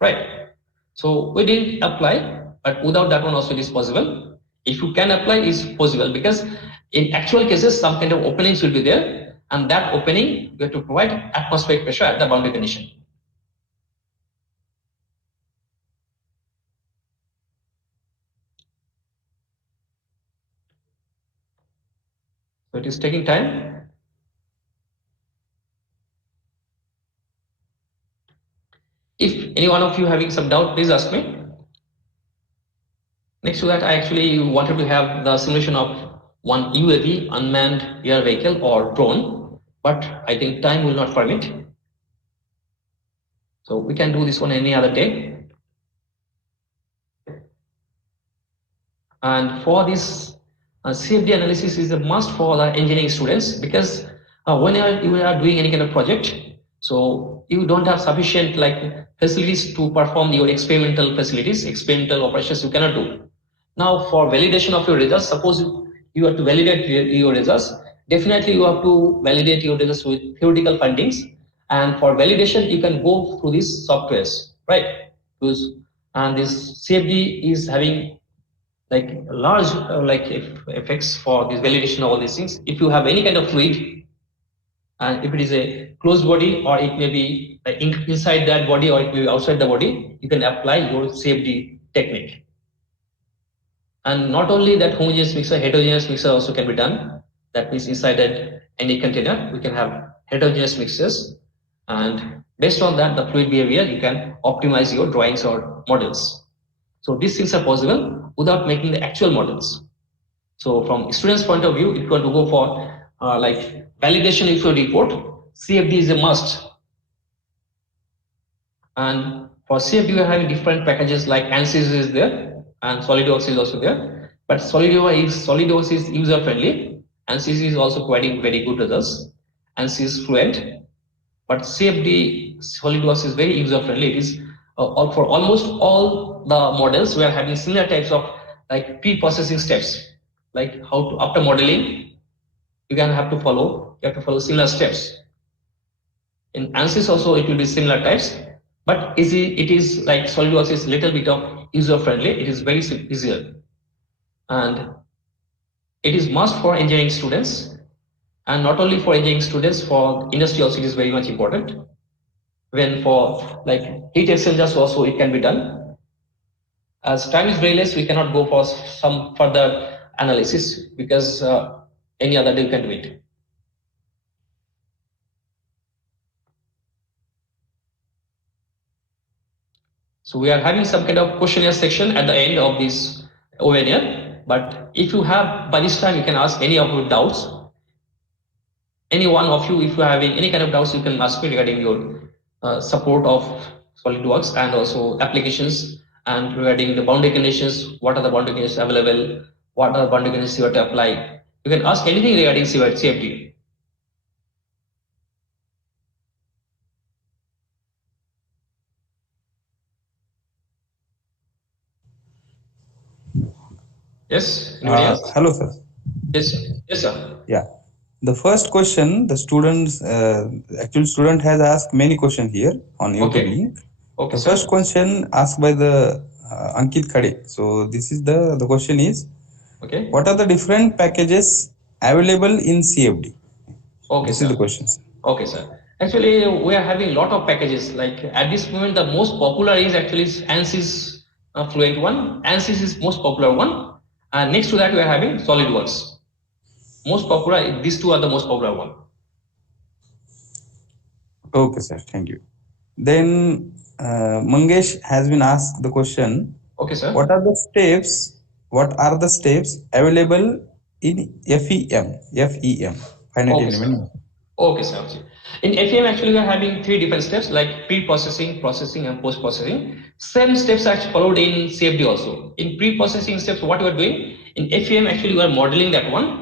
right? So we didn't apply, but without that one also it is possible. If you can apply, is possible, because in actual cases some kind of openings will be there, and that opening you have to provide atmospheric pressure at the boundary condition. So it is taking time. If any one of you having some doubt, please ask me. Next to that, I actually wanted to have the simulation of one UAV, unmanned air vehicle or drone, but I think time will not permit. So we can do this one any other day. And for this CFD analysis is a must for the engineering students, because whenever you are doing any kind of project, so you don't have sufficient like facilities to perform your experimental facilities, experimental operations you cannot do. Now for validation of your results, suppose you have to validate your results, definitely you have to validate your results with theoretical findings. And for validation, you can go through these softwares, right? And this CFD is having like large effects for this validation of all these things. If you have any kind of fluid, and if it is a closed body, or it may be inside that body, or it may be outside the body, you can apply your CFD technique. And not only that, homogeneous mixer, heterogeneous mixer also can be done. That means inside any container, we can have heterogeneous mixers, and based on that, the fluid behavior, you can optimize your drawings or models. So these things are possible without making the actual models. So from students' point of view, if you want to go for like validation of your report, CFD is a must. And for CFD, we are having different packages like ANSYS is there, and SolidWorks is also there. But SolidWorks is user friendly. ANSYS is also providing very good results. ANSYS is fluent. But CFD SolidWorks is very user friendly. It is for almost all the models, we are having similar types of like pre-processing steps, like how to, after modeling, you have to follow similar steps. In ANSYS also it will be similar types, but it is like SolidWorks is little bit of user friendly. It is very easier, and it is must for engineering students, and not only for engineering students, for industry also it is very much important. When for like heat exchangers also it can be done. As time is very less, we cannot go for some further analysis, because any other day you can do it. So we are having some kind of questionnaire section at the end of this webinar. But if you have, by this time, you can ask any of your doubts. Any one of you, if you are having any kind of doubts, you can ask me regarding your support of SolidWorks and also applications, and regarding the boundary conditions. What are the boundary conditions available? What are the boundary conditions you have to apply? You can ask anything regarding CFD. Yes, anybody else? Hello, sir. Yes, sir. Yes, sir. Yeah. The first question, the students, actual student has asked many questions here on YouTube Okay. link. Okay, The sir. first question asked by the Ankit Khade. So this is the question is, Okay. what are the different packages available in CFD? Okay, This is sir. the question. Okay, sir. Actually, we are having a lot of packages. Like at this moment, the most popular is actually ANSYS Fluent one. ANSYS is most popular one. And next to that, we are having SolidWorks. Most popular. These two are the most popular one. Okay, sir. Thank you. Then Mangesh has been asked the question, Okay, sir. what are the steps? What are the steps available in FEM? FEM, finite Okay, sir. element. Okay, sir. Okay. In FEM, actually, we are having three different steps like pre-processing, processing, and post-processing. Same steps are followed in CFD also. In pre-processing steps, what we are doing in FEM, actually, we are modeling that one.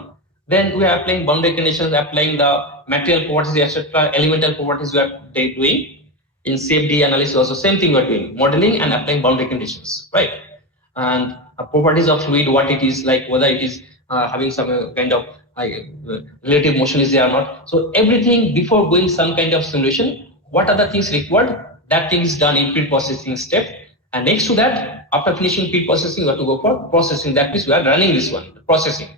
Then we are applying boundary conditions, applying the material properties, etc., elemental properties we are doing. In CFD analysis, also same thing we are doing, modeling and applying boundary conditions, right? And properties of fluid, what it is like, whether it is having some kind of relative motion is there or not. So everything before going some kind of simulation, what are the things required? That thing is done in pre-processing step. And next to that, after finishing pre-processing, we have to go for processing. That means we are running this one, processing.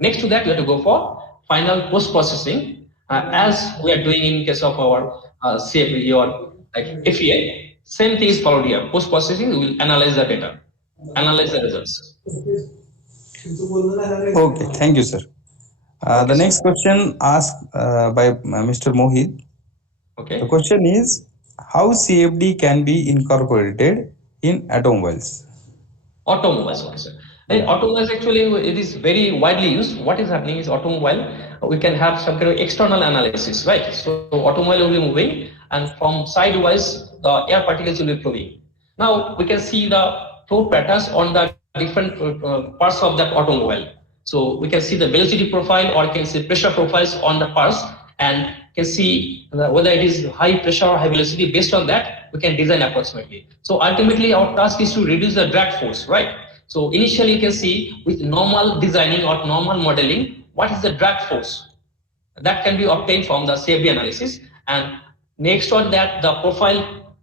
Next to that, we have to go for final post-processing, as we are doing in case of our CFD or like FEA. Same thing is followed here. Post-processing, we will analyze the data, analyze the results. Okay, thank you, sir. Okay, The sir. next question asked by Mr. Mohit. The Okay. question is, how CFD can be incorporated in automobiles? Automobiles, okay, sir. And Yeah. automobiles actually it is very widely used. What is happening is automobile, we can have some kind of external analysis, right? So automobile will be moving, and from sidewise the air particles will be flowing. Now we can see the flow patterns on the different parts of that automobile. So we can see the velocity profile or can see pressure profiles on the parts and can see whether it is high pressure or high velocity. Based on that, we can design approximately. So ultimately, our task is to reduce the drag force, right? So initially, you can see with normal designing or normal modeling, what is the drag force that can be obtained from the CFD analysis. And next on that, the profile,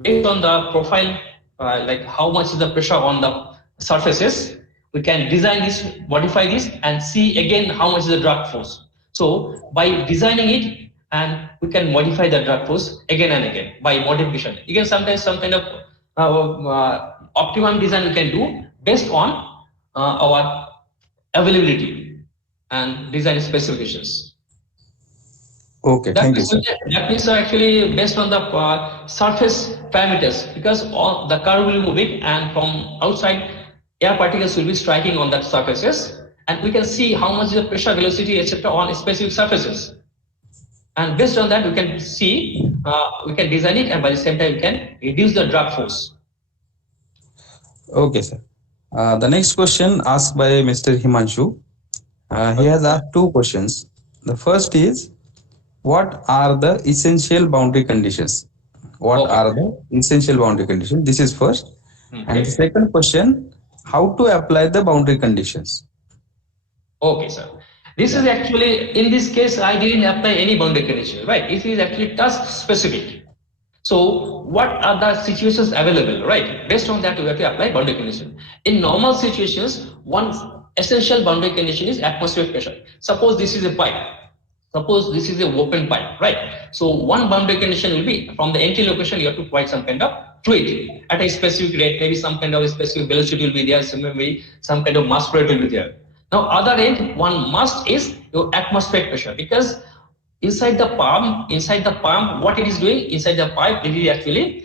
based on the profile, like how much is the pressure on the surfaces, we can design this, modify this, and see again how much is the drag force. So by designing it, and we can modify the drag force again and again by modification. Again, sometimes some kind of optimum design we can do based on our availability and design specifications. Okay, thank you, sir. That means actually based on the surface parameters, because all the car will be moving and from outside air particles will be striking on that surfaces, and we can see how much is the pressure, velocity, etc. on specific surfaces. And based on that, we can see, we can design it, and by the same time, we can reduce the drag force. Okay, sir. The next question asked by Mr. Himanshu. He has asked two questions. The first is, what are the essential boundary conditions? What Okay. are the essential boundary conditions? This is first. And the Okay. second question, how to apply the boundary conditions? Okay, sir. This is Yeah. actually, in this case, I didn't apply any boundary condition, right? It is actually task specific. So what are the situations available, right? Based on that, we have to apply boundary condition. In normal situations, one essential boundary condition is atmospheric pressure. Suppose this is a pipe. Suppose this is a open pipe, right? So one boundary condition will be from the entry location, you have to provide some kind of fluid at a specific rate, maybe some kind of a specific velocity will be there, maybe some kind of mass flow will be there. Now, other end, one must is your atmospheric pressure, because inside the pump, what it is doing inside the pipe, it is actually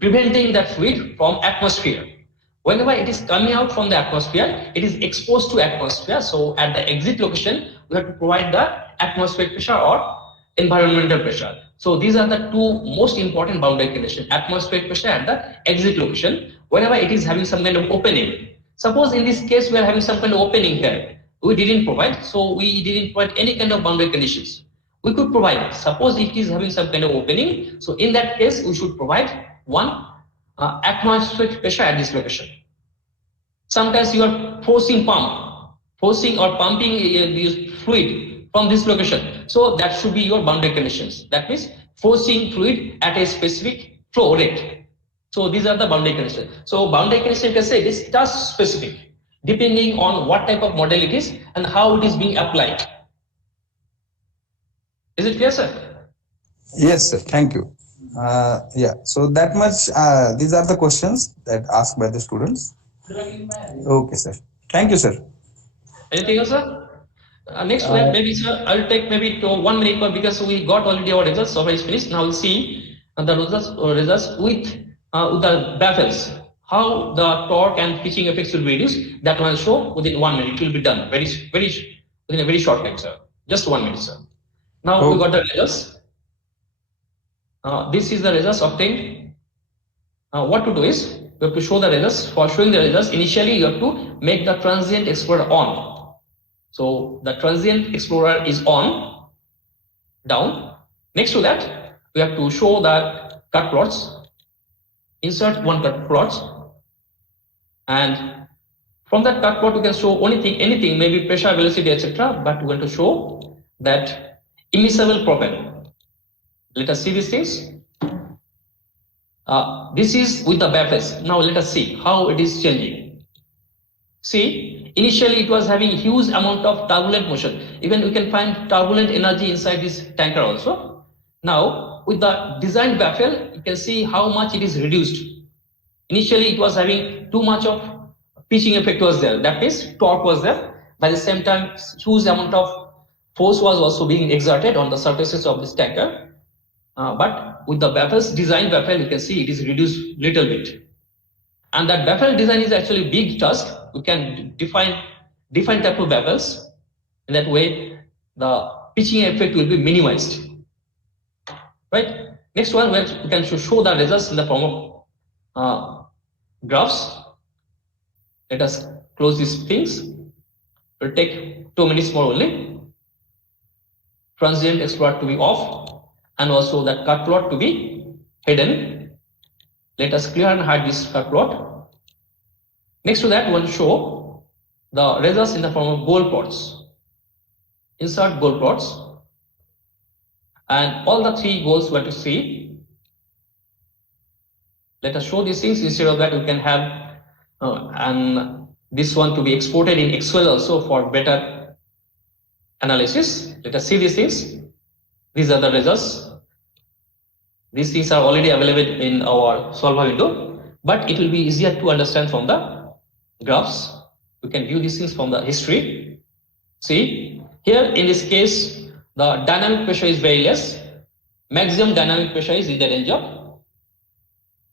preventing that fluid from atmosphere. Whenever it is coming out from the atmosphere, it is exposed to atmosphere. So at the exit location, we have to provide the atmospheric pressure or environmental pressure. So these are the two most important boundary conditions: atmospheric pressure at the exit location. Whenever it is having some kind of opening. Suppose in this case we are having some kind of opening here. We didn't provide, so we didn't provide any kind of boundary conditions. We could provide. Suppose it is having some kind of opening. So in that case, we should provide one atmospheric pressure at this location. Sometimes you are forcing forcing or pumping the fluid from this location. So that should be your boundary conditions. That means forcing fluid at a specific flow rate. So these are the boundary conditions. So boundary condition, you can say, is task specific, depending on what type of model it is and how it is being applied. Is it clear, sir? Yes, sir. Thank you. Yeah. So that much. These are the questions that asked by the students. Okay, sir. Thank you, sir. Anything else, sir? Next, maybe, sir, I'll take maybe to 1 minute because we got already our results. So it's finished. Now we'll see the results with the baffles. How the torque and pitching effects will be reduced. That one will show within 1 minute. It will be done within a very short time, sir. Just 1 minute, sir. Now we got the results. This is the results obtained. What to do is you have to show the results. For showing the results, initially you have to make the transient explorer on. So the transient explorer is on, down. Next to that, we have to show the cut plots. Insert one cut plots, and from that cut plot, you can show anything, maybe pressure, velocity, etc. But we want to show that immiscible propellant. Let us see these things. This is with the baffles. Now let us see how it is changing. See, initially it was having huge amount of turbulent motion. Even we can find turbulent energy inside this tanker also. Now with the designed baffle, you can see how much it is reduced. Initially it was having too much of pitching effect was there. That means torque was there. By the same time, huge amount of force was also being exerted on the surfaces of this tanker. But with the baffles, designed baffle, you can see it is reduced little bit. And that baffle design is actually big task. We can define different type of baffles. In that way, the pitching effect will be minimized. Right? Next one, where we can show the results in the form of graphs. Let us close these things. It will take 2 minutes more only. Transient explorer to be off, and also that cut plot to be hidden. Let us clear and hide this cut plot. Next to that, we want to show the results in the form of goal plots. Insert goal plots, and all the three goals we want to see. Let us show these things. Instead of that, we can have and this one to be exported in Excel also for better analysis. Let us see these things. These are the results. These things are already available in our solver window, but it will be easier to understand from the graphs. We can view these things from the history. See, here in this case, the dynamic pressure is very less. Maximum dynamic pressure is in the range of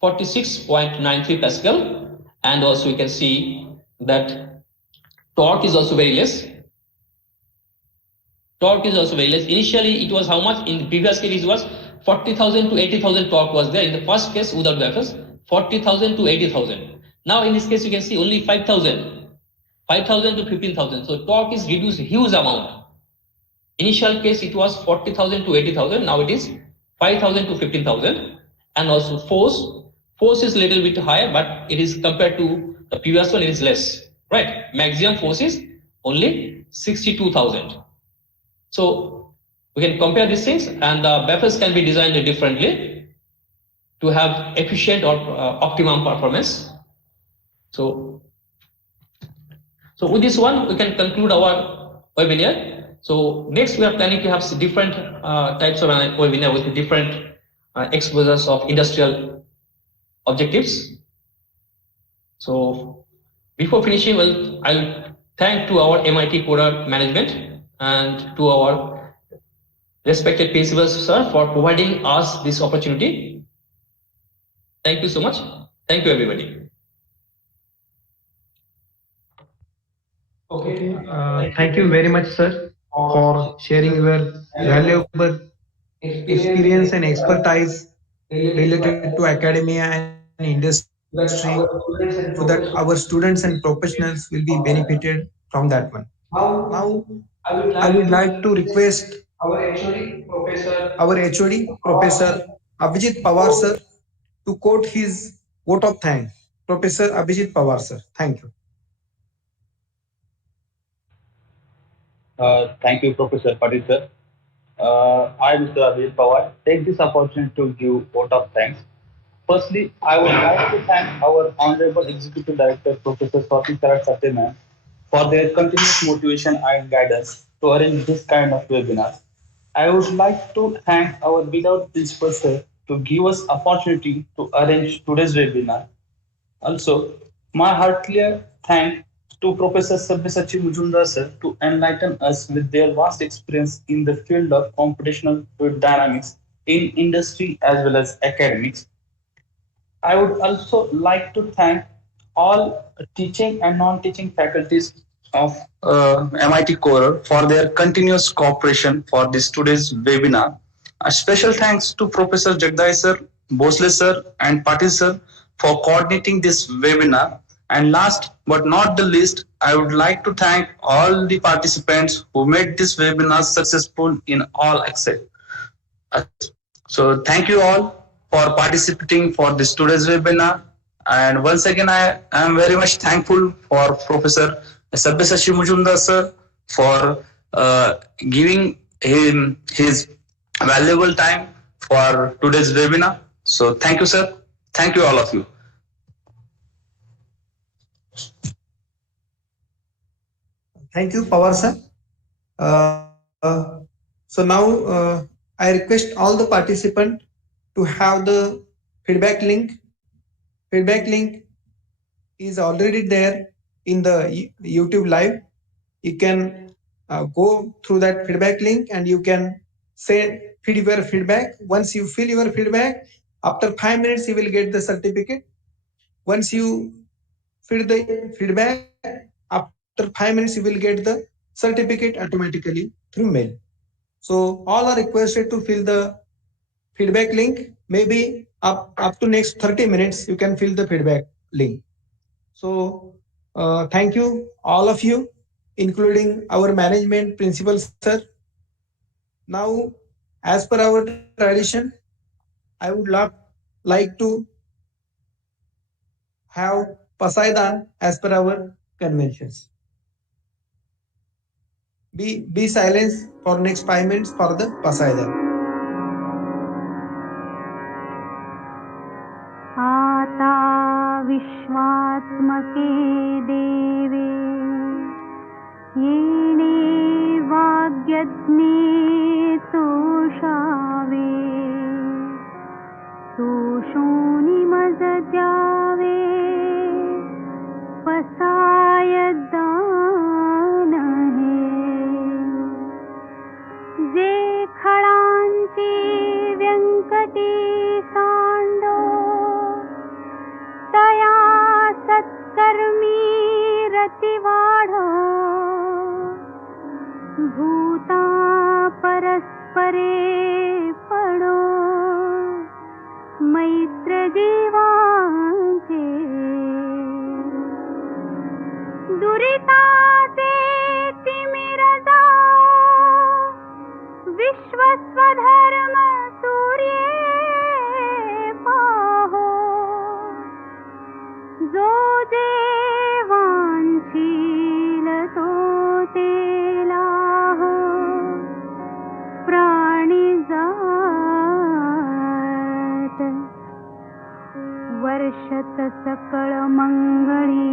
46.93 Pascal. And also you can see that torque is also very less. Torque is also very less. Initially, it was how much? In the previous case, it was 40,000 to 80,000 torque was there. In the first case, without baffles, 40,000 to 80,000. Now, in this case, you can see only 5,000. 5,000 to 15,000. So, torque is reduced a huge amount. Initial case, it was 40,000 to 80,000. Now, it is 5,000 to 15,000. And also, force is a little bit higher, but it is compared to the previous one, it is less, right? Maximum force is only 62,000. So we can compare these things, and the baffles can be designed differently to have efficient or optimum performance. So with this one, we can conclude our webinar. So next, we are planning to have different types of webinar with different exposures of industrial objectives. So before finishing, well, I'll thank to our MIT Coder management and to our respected principals, sir, for providing us this opportunity. Thank you so much. Thank you, everybody. Okay, thank you very much, sir, for sharing your valuable experience and expertise related to academia and industry, so that our students and professionals will be benefited from that one. Now, I would like to request our HOD, Professor Abhijit Pawar, sir, to quote his vote of thanks. Professor Abhijit Pawar, sir. Thank you. Thank you, Professor Patil sir. I, Mr. Abhijit Pawar, take this opportunity to give vote of thanks. Firstly, I would like to thank our Honorable Executive Director, Professor Swati Sarat Satyanan, for their continuous motivation and guidance to arrange this kind of webinars. I would like to thank our beloved Principal Sir to give us opportunity to arrange today's webinar. Also, my heartier thanks to Professor Sabyasachi Mujumdar sir to enlighten us with their vast experience in the field of computational fluid dynamics in industry as well as academics. I would also like to thank all teaching and non-teaching faculties of MIT Core for their continuous cooperation for this today's webinar. A special thanks to Professor Jagdai sir, Bosle sir, and Patil sir for coordinating this webinar. And last but not the least, I would like to thank all the participants who made this webinar successful in all aspects. So thank you all for participating for this today's webinar. And once again, I am very much thankful for Professor Sabyasachi Mujumdar sir for giving him his valuable time for today's webinar. So thank you, sir. Thank you, all of you. Thank you, Power sir. So now I request all the participants to have the feedback link. Feedback link is already there in the YouTube live. You can go through that feedback link and you can say feed your feedback. Once you fill your feedback, after 5 minutes you will get the certificate. Once you feed the feedback, after 5 minutes you will get the certificate automatically through mail. So all are requested to fill the feedback link. Maybe up to next 30 minutes you can fill the feedback link. So thank you all of you, including our management principal sir. Now, as per our tradition, I would like to have Pasaidan as per our conventions. Be silent for next 5 minutes for the Pasaidan. आता विश्वात्मके देवे येणे वाग्यज्ञे तोषावे तोषोनि मज द्यावे पसायदान हे जे खळांची व्यंकटी सांडो तया सत्कर्मी रतिवाढ भूता परस्परे पडो मैत्र जीवांचे दुरिताचे तिमिर जाओ विश्वस्वधर्म सूर्ये पाहो जो देवांशील तो तेलाह प्राणी जात वर्षत सकळ मंगळी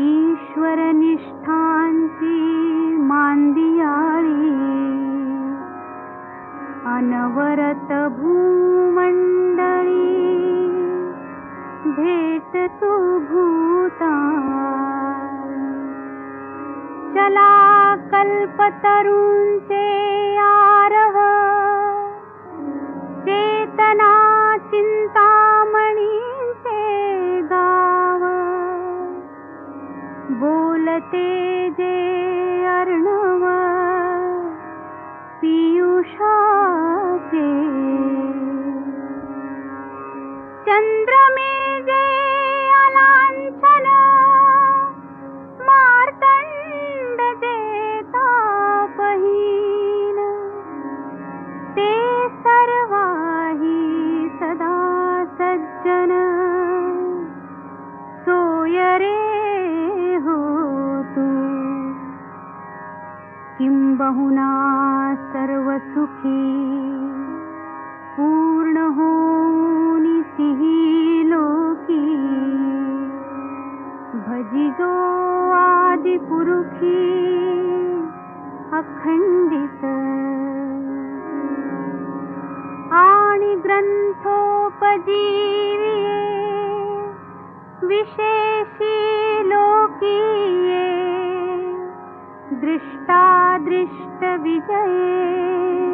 ईश्वर निष्ठांची मांदियाळी अनवरत भूमंडळी भेट तू भूता चला कल्पतरूंचे आरह चेतना चिंतामणींचे गाव बोलते जे अर्णव पियुषाचे चंद्रमे जे अलांछन मार्तंड जे तापहीन ते सर्वाही सदा सज्जन सोय रे हो तू बहुना सर्वसुखी पूर्ण होनी सिही लोकी भजिजो आदि पुरुषी अखंडित आणि ग्रंथोपजीविये विशेषी लोकीये दृष्टादृष्ट विजये